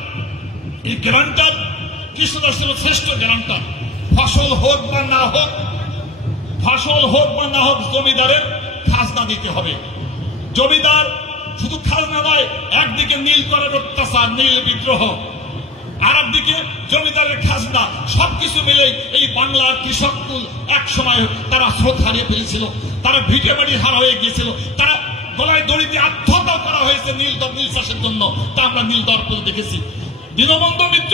এই গ্যারান্টার কৃষ্ণদাস ছিল শ্রেষ্ঠ গ্যারান্টার। ফসল হোক বা না হোক জমিদারের খাজনা দিতে হবে। জমিদার শুধু খাজনা নয়, একদিকে নীল করার অত্যাচার, নীল বিদ্রোহ, আর একদিকে জমিদারের খাজনা, সবকিছু মিলে এই বাংলার কৃষককুল এক সময় তারা স্রোত হারিয়ে ফেলেছিল, তারা ভিটে বাড়ি হারা হয়ে গিয়েছিল, তারা গলায় দড়ি দিয়ে আত্মহত্যা করা হয়েছে নীল চাষের জন্য। তা আমরা নীল দর্পণ দেখেছি। দীনবন্ধু মিত্র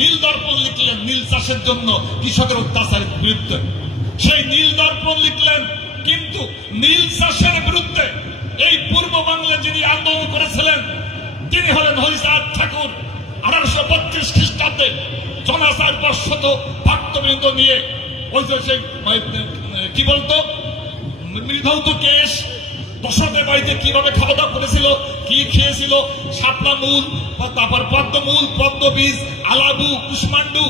নীল দর্পণ লিখলেন নীল চাষের জন্য, কৃষকের অত্যাচারের বিরুদ্ধে। সেই নীল দর্পণ লিখলেন, কিন্তু নীল চাষের বিরুদ্ধে এই পূর্ব বাংলা যিনি আন্দোলন করেছিলেন তিনি হলেন হরিচাঁদ ঠাকুর। 1832 খ্রিস্টাব্দে জনাচার বর্ষত ভক্তবৃন্দ নিয়ে ওই যে সেই কি বলতো মৃধৌত কেশ দর্শকের বাড়িতে কিভাবে খাওয়া দাওয়া করেছিল, কি খেয়েছিল, শাপলা মূল, তারপর পদ্মমূল, পদ্মবীজ, আলাবু, কুষ্মান্ডু,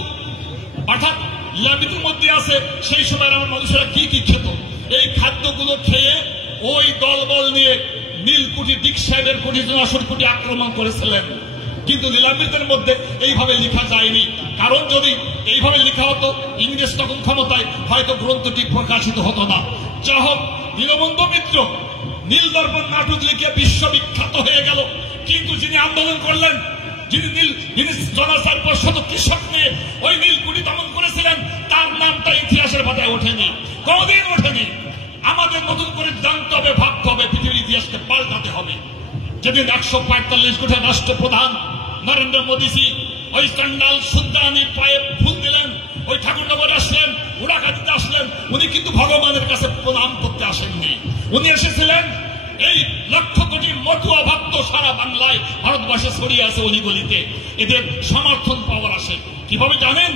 অর্থাৎ ইসলামিকের মধ্যে আছে সেই সময় আমার মানুষেরা কি কি খেত। এই খাদ্যগুলো খেয়ে ওই দলবল নিয়ে নীলকুঠি ডিক সাহেবের কোটি জনাসর কোটি আক্রমণ করেছিলেন। কিন্তু লীলামৃতের মধ্যে এইভাবে লেখা যায়নি, কারণ যদি এইভাবে লেখা হতো ইংরেজ তখন ক্ষমতায়, হয়তো গ্রন্থটি প্রকাশিত হতো না। যা হোক, দীনবন্ধু মিত্র নীল দর্পণ নাটক লিখে বিশ্ববিখ্যাত হয়ে গেল। কিন্তু যিনি আন্দোলন করলেন, যিনি জনাচার শত কৃষক নিয়ে ওই নীলকুঠি দমন করেছিলেন, তার নামটা ইতিহাসের পাতায় ওঠেনি, কোনদিন ওঠেনি। আমাদের নতুন করে জানতে হবে, ভাবতে হবে, পৃথিবীর ইতিহাসকে পাল্টাতে হবে। যেদিন 145 কোটি রাষ্ট্রপ্রধান নরেন্দ্র মোদীজি ওই চন্ডাল সুদ্দানির পায়ে ফুল দিলেন, ওই ঠাকুরনগর আসলেন, উড়াকাতিতে আসলেন, উনি কিন্তু ভগবানের কাছে প্রণাম করতে আসেননি। উনি এসেছিলেন এই লক্ষ কোটি মতুয়া ভক্ত সারা বাংলায় ভারতবর্ষে ছড়িয়ে আছে অলিগলিতে, এদের সমর্থন পাওয়ার আসে। কিভাবে জানেন?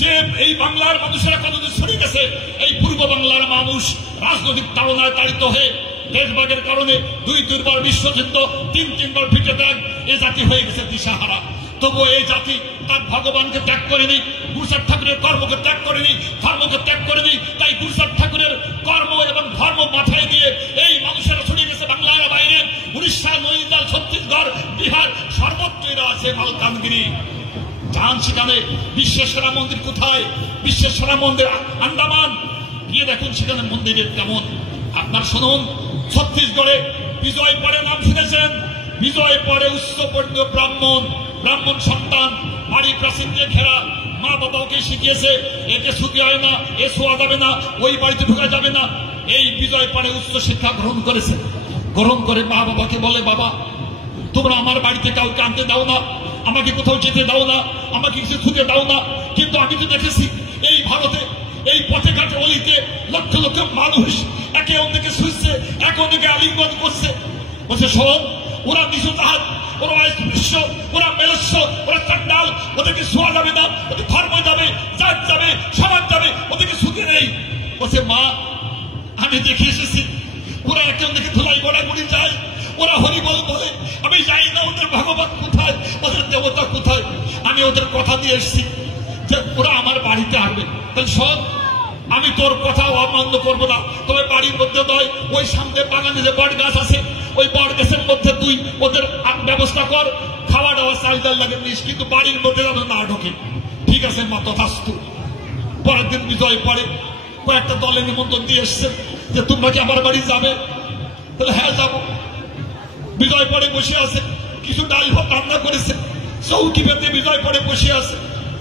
যে এই বাংলার মানুষেরা কতদিন ছড়িয়ে গেছে, এই পূর্ব বাংলার মানুষ রাজনৈতিক তাড়নায় তাড়িত হয়ে দেশভাগের কারণে 2 বার বিশ্বযুদ্ধ, 3 বার ভিটে ত্যাগ, এ জাতি হয়ে গেছে দিশাহারা। তবুও এই জাতি তার ভগবানকে ত্যাগ করেনি, গুরুচাঁদ ঠাকুরের কর্মকে ত্যাগ করেনি, ধর্মকে ত্যাগ করেনি। তাই গুরুচাঁদ ঠাকুরের কর্ম এবং ধর্ম মাথায় দিয়ে এই মানুষেরা ছড়িয়ে গেছে বাংলার বাইরে, উড়িষ্যা, নৈনিতাল, ছত্তিশগড়, বিহার, সর্বত্র এরা আছে, মালকানগিরি। যান সেখানে, বিশ্বের সেরা মন্দির কোথায়? বিশ্বের সেরা মন্দির আন্দামান, গিয়ে দেখুন সেখানে মন্দিরের কেমন। আপনার শুনুন, ছত্তিশগড়ে বিজয় পরে নাম শুনেছেন? বিজয় পরে উচ্চবর্ণ ব্রাহ্মণ সন্তান, বাড়ি প্রাচীন দিয়ে ঘেরা, মা বাবাকে শিখিয়েছে এতে ছুটি হয় না, এ শোয়া যাবে না, ওই বাড়িতে ঢোকা যাবে না। এই বিজয় পরে উচ্চ শিক্ষা গ্রহণ করেছে। গ্রহণ করে মা বাবাকে বলে, বাবা তোমরা আমার বাড়িতে কাউকে আনতে দাও না, আমাকে কোথাও যেতে দাও না, আমাকে কিছু ছুতে দাও না। কিন্তু আমি তো দেখেছি এই ভারতে এই পথে ঘাটে অলিতে লক্ষ লক্ষ মানুষ একে অন্যকে ছুঁচ্ছে, একে অন্যকে আলিঙ্গন করছে। বলছে শোন, ওরা নিশু জাহাজ, ওরা অস্পৃশ্য, ওরা মেলস্য, ওরা চন্ডাল, ওদেরকে শোয়া যাবে না, ওদের ধর্ম যাবে, জাত যাবে, সমাজ যাবে, ওদেরকে ছুতে নেই। বলছে মা, আমি দেখে এসেছি ওরা একে অন্যকে ধুলাই গোড়াগুড়ি যায়, ওরা হরিবল বলে, আমি জানি না ওদের ভগবান কোথায়, ওদের দেবতা কোথায়। আমি ওদের কথা দিয়ে এসেছি যে ওরা আমার বাড়িতে আসবে। তাহলে শোন, আমি তোর কথা অমান্য করবো না, তবে বাড়ির মধ্যে নয়, ওই সামনে বাগানে যে বট গাছ আছে, ওই বট গাছের মধ্যে তুই ওদের ব্যবস্থা কর, খাওয়া দাওয়া চাল ডাল লাগে নিস, কিন্তু বাড়ির মধ্যে যেন না ঢোকে। ঠিক আছে মা, তথাস্তু। পরের দিন বিজয় পরে কয়েকটা দলে নিমন্ত্রণ দিয়ে এসছে যে তোমরা কি আমার বাড়ি যাবে? তাহলে হ্যাঁ যাবো। বিজয় পরে বসে আছে, কিছু ডাল ভাত রান্না করেছে, চৌকি পেতে বিজয় পরে বসে আছে।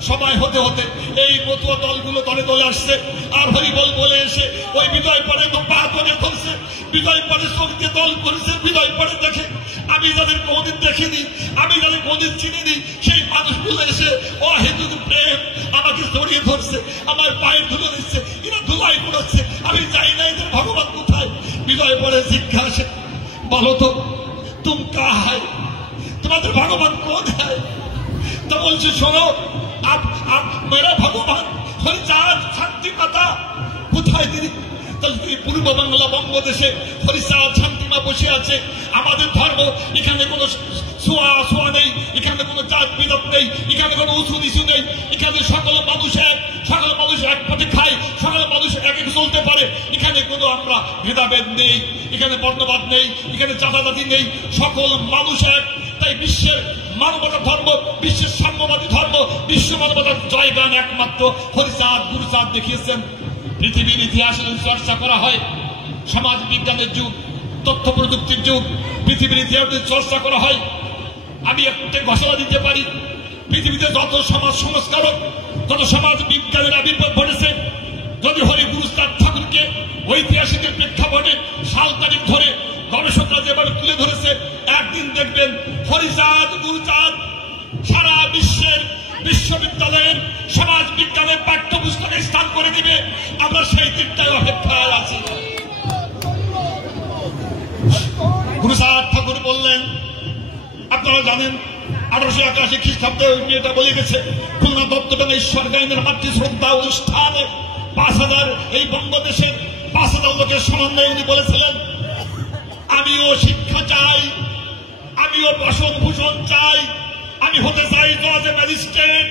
সময় হতে হতে এই মতুয়া দলগুলো দলে দলে আসছে, আর হরিবল বলে এসে ওই বিজয় পরে পা করে ধরছে, বিজয় পরে শক্তি দল করেছে। বিজয় পরে দেখে আমি যাদের কোনদিন দেখিনি, আমি যাদের কোনদিন চিনিনি, সেই মানুষগুলো এসে অহেতুক প্রেম আমাকে জড়িয়ে ধরছে, আমার পায়ের ধুলো দিচ্ছে, এরা ধুলাই পড়াচ্ছে। আমি জানি না এদের ভগবান কোথায়। বিজয় পরে জিজ্ঞাসা, বলো তো তুম কা হায়, তোমাদের ভগবান কোথায়? তো বলছে শোনো, आप मेरा भगवान हरिचाँद शांति माता গুসাই তিনি, তাহলে তিনি পূর্ব বাংলা বঙ্গদেশে হরিচাঁদ শান্তিমা বসে আছে। আমাদের ধর্ম এখানে কোনো ছোঁয়া নেই, এখানে কোনো জাত বিরোধ নেই, এখানে কোনো উঁচু নিচু নেই, এখানে সকল মানুষ এক, সকল মানুষ এক পথে খায়, সকল মানুষ এক এক চলতে পারে। এখানে কোনো আমরা ভেদাভেদ নেই, এখানে বর্ণবাদ নেই, এখানে জাতাজাতি নেই, সকল মানুষ এক। তাই বিশ্বের মানবতা ধর্ম, বিশ্বের সাম্যবাদী ধর্ম, বিশ্ব মানবতার জয়গান একমাত্র হরিচাঁদ গুরুচাঁদ দেখিয়েছেন। পৃথিবীর ইতিহাসে চর্চা করা হয়, সমাজ বিজ্ঞানের যুগ, তথ্য প্রযুক্তির যুগ, পৃথিবীর ইতিহাসে চর্চা করা হয়। আমি একটা ঘোষণা দিতে পারি, পৃথিবীতে যত সমাজ সংস্কারক, যত সমাজ বিজ্ঞানের আবির্ভাব ঘটেছে, যদি হরি গুরুচাঁদ ঠাকুরকে ঐতিহাসিকের প্রেক্ষাপটে সাল তারিখ ধরে গবেষকরা যেভাবে তুলে ধরেছে, একদিন দেখবেন হরিচাঁদ গুরুচাঁদ সারা বিশ্বের বিশ্ববিদ্যালয়ের সমাজ বিজ্ঞানের পাঠ্যপুস্তকে স্থান করে দিবে। আমরা সেই দিকটায় অপেক্ষায় আছি। গুরুচাঁদ ঠাকুর বললেন, আপনারা জানেন 1881 খ্রিস্টাব্দে এটা বলে গেছে, খুলনা দত্তবেলা ঈশ্বর গায়নের মাতৃ শ্রদ্ধা অনুষ্ঠানে 5000 এই বঙ্গদেশের 5000 লোকের সমন্বয়ে উনি বলেছিলেন, আমিও শিক্ষা চাই, আমিও বাসন ভূষণ চাই, আমি হতে চাই জজ ম্যাজিস্ট্রেট,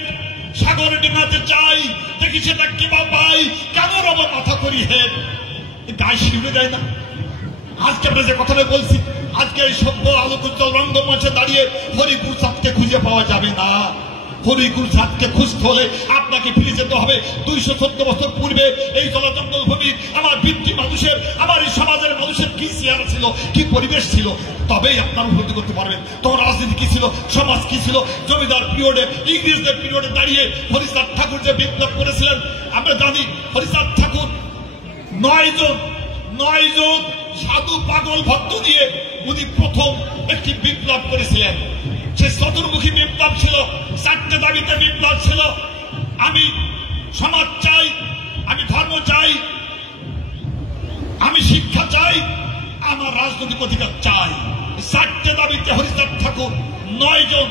সাগর ডিঙাতে চাই, দেখি সেটা কিবা পাই, কেন রব মাথা করি হে। গায়ে শিউরে দেয় না? আজকে আমরা যে কথাটা বলছি, আজকে এই সভ্য আলোকোজ্জ্বল রঙ্গমঞ্চে দাঁড়িয়ে হরি গুরুচাঁদকে খুঁজে পাওয়া যাবে না। হরি গুরুচাঁদকে খুঁজতে হলে আপনাকে ফিরে যেতে হবে 214 বছর পূর্বে। এই জলাজঙ্গল ভূমি আমার বৃত্তি মানুষের, আমার এই সমাজের মানুষের কি চেহারা ছিল, কি পরিবেশ ছিল, তবেই আপনারা উপলব্ধি করতে পারবেন তোমার রাজনীতি কি ছিল, সমাজ কি ছিল। জমিদার পিরিয়ডে, ইংরেজদের পিরিয়ডে দাঁড়িয়ে হরিচাঁদ ঠাকুর যে বিপ্লব করেছিলেন, আমরা জানি হরিচাঁদ ঠাকুর 9 জন সাধু পাগল ভক্ত দিয়ে উনি প্রথম একটি বিপ্লব করেছিলেন। সে চতুর্মুখী বিপ্লব ছিল, 4টে দাবিতে বিপ্লব ছিল। আমি সমাজ চাই, আমি ধর্ম চাই, আমি শিক্ষা চাই, আমার রাজনৈতিক অধিকার চাই। 4টে দাবিতে হরিচাঁদ ঠাকুর 9 জন।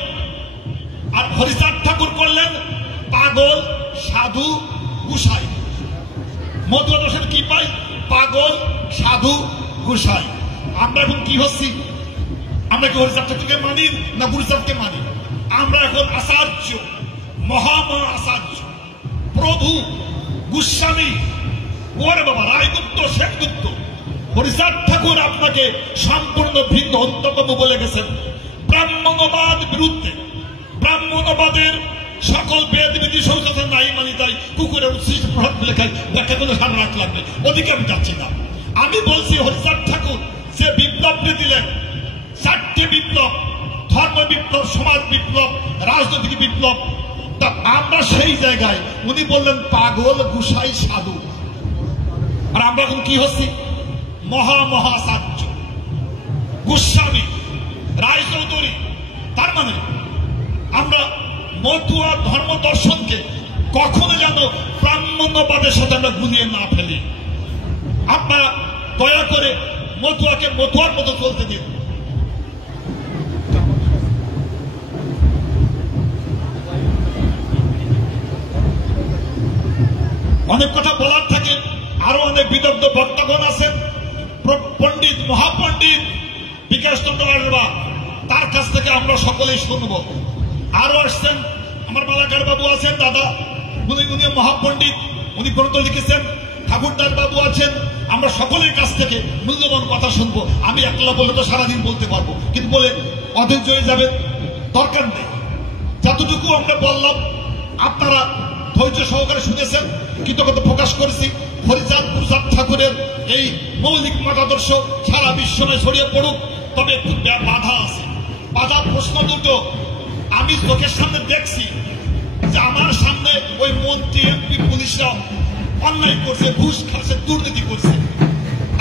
আর হরিচাঁদ ঠাকুর করলেন পাগল, সাধু, গুসাই। মধ্যদেশের কি পাই? পাগল, সাধু, গুসাই। আমরা এখন কি হচ্ছি? আমরা কি হরিচাঁদ ঠাকুরকে মানি না গুরুচাঁদকে মানি? আমরা এখন আচার্য, মহামা আচার্য, প্রভু, গোস্বামী, ওরে বাবা, রায়গুপ্ত, সেনগুপ্ত। হরিচাঁদ ঠাকুর আপনাকে সম্পূর্ণ ভিন্ন অন্তর্গত বলে গেছেন। ব্রাহ্মণবাদ বিরুদ্ধে, ব্রাহ্মণবাদের সকল বেদ বিধি শৌচাচার নাই মানি, তাই কুকুরের উচ্ছিষ্ট প্রভাব লেখায় ব্যাখ্যা করে সারা রাত লাগবে, ওদিকে আমি যাচ্ছি না। আমি বলছি হরিচাঁদ ঠাকুর যে বিপ্লব দিলেন, 4টে বিপ্লব, ধর্ম বিপ্লব, সমাজ বিপ্লব, রাজনৈতিক বিপ্লব, তা আমরা সেই জায়গায় উনি বললেন পাগল, গুসাই, সাধু। আর আমরা এখন কি হচ্ছি? মহামহাচার্য, গোস্বামী, রায়চৌধুরী। তার মানে আমরা মতুয়া ধর্ম দর্শনকে কখনো যেন ব্রাহ্মণ্যবাদের সাথে আমরা গুলিয়ে না ফেলি। আপনারা দয়া করে মতুয়াকে মতুয়ার মতো চলতে দিন। অনেক কথা বলার থাকে, আরো অনেক বিদগ্ধ বক্তাগণ আছেন। পণ্ডিত, মহাপণ্ডিত বিকাশ চন্দ্র আড়বা, তার কাছ থেকে আমরা সকলেই শুনবো। আরো আসছেন আমার মালাকার বাবু আছেন, দাদা, উনি মহাপণ্ডিত, উনি গ্রন্থ লিখেছেন। ঠাকুরদাস বাবু আছেন, আমরা সকলের কাছ থেকে মূল্যবান কথা শুনবো। আমি একলা বলে তো সারাদিন বলতে পারবো, কিন্তু বলে অধৈর্য হয়ে যাবে, দরকার নেই। যতটুকু আমরা বললাম আপনারা ধৈর্য সহকারে শুনেছেন, কৃতজ্ঞতা প্রকাশ করেছি। হরিচাঁদ গুরুচাঁদ ঠাকুরের এই মৌলিক মতাদর্শ সারা বিশ্বময় ছড়িয়ে পড়ুক। তবে একটু বাধা আছে। বাধার প্রশ্ন দুটো। আমি চোখের সামনে দেখছি যে আমার সামনে ওই মন্ত্রী, এমপি, পুলিশরা অন্যায় করছে, ঘুষ খাচ্ছে, দুর্নীতি করছে।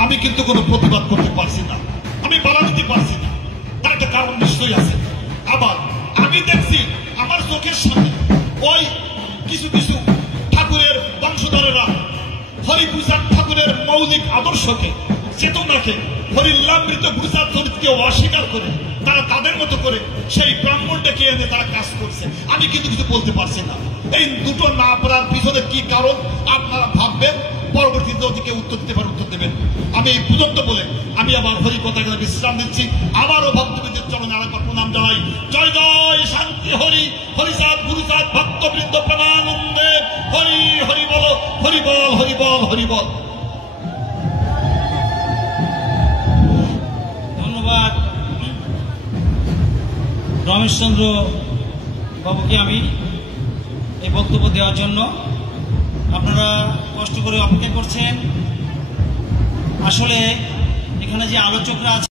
আমি কিন্তু কোনো প্রতিবাদ করতে পারছি না, আমি বাধা দিতে পারছি না। তার একটা কারণ নিশ্চয়ই আছে। আবার আমি দেখছি আমার চোখের সামনে ওই কিছু কিছু ঠাকুরের বংশধরেরা হরি গুরুচাঁদ ঠাকুরের মৌলিক আদর্শকে, চেতনাকে, হরিল্লামৃত গুরুচাঁদ চরিত্রকে অস্বীকার করে তারা তাদের মতো করে সেই ব্রাহ্মণটাকে এনে তারা কাজ করছে। আমি কিন্তু কিছু বলতে পারছি না। এই দুটো না পড়ার পিছনে কি কারণ আপনারা ভাববেন, পরবর্তীতে ওদিকে উত্তর দিতে পারে উত্তর দেবেন। আমি এই পর্যন্ত বলে আমি আবার হরি কথাকে বিশ্রাম দিচ্ছি। আবারও ভক্তবৃন্দের চরণে আরেকবার প্রণাম জানাই। জয় জয় শান্তি হরি, হরিচাঁদ গুরুচাঁদ ভক্তবৃন্দ প্রেমানন্দে হরি হরি বল, হরি বল, হরি বল, হরি বল। ধন্যবাদ রমেশচন্দ্র বাবুকে আমি এই বক্তব্য দেওয়ার জন্য। আপনারা কষ্ট করে অপেক্ষা করছেন। আসলে এখানে যে আলোচকরা আছে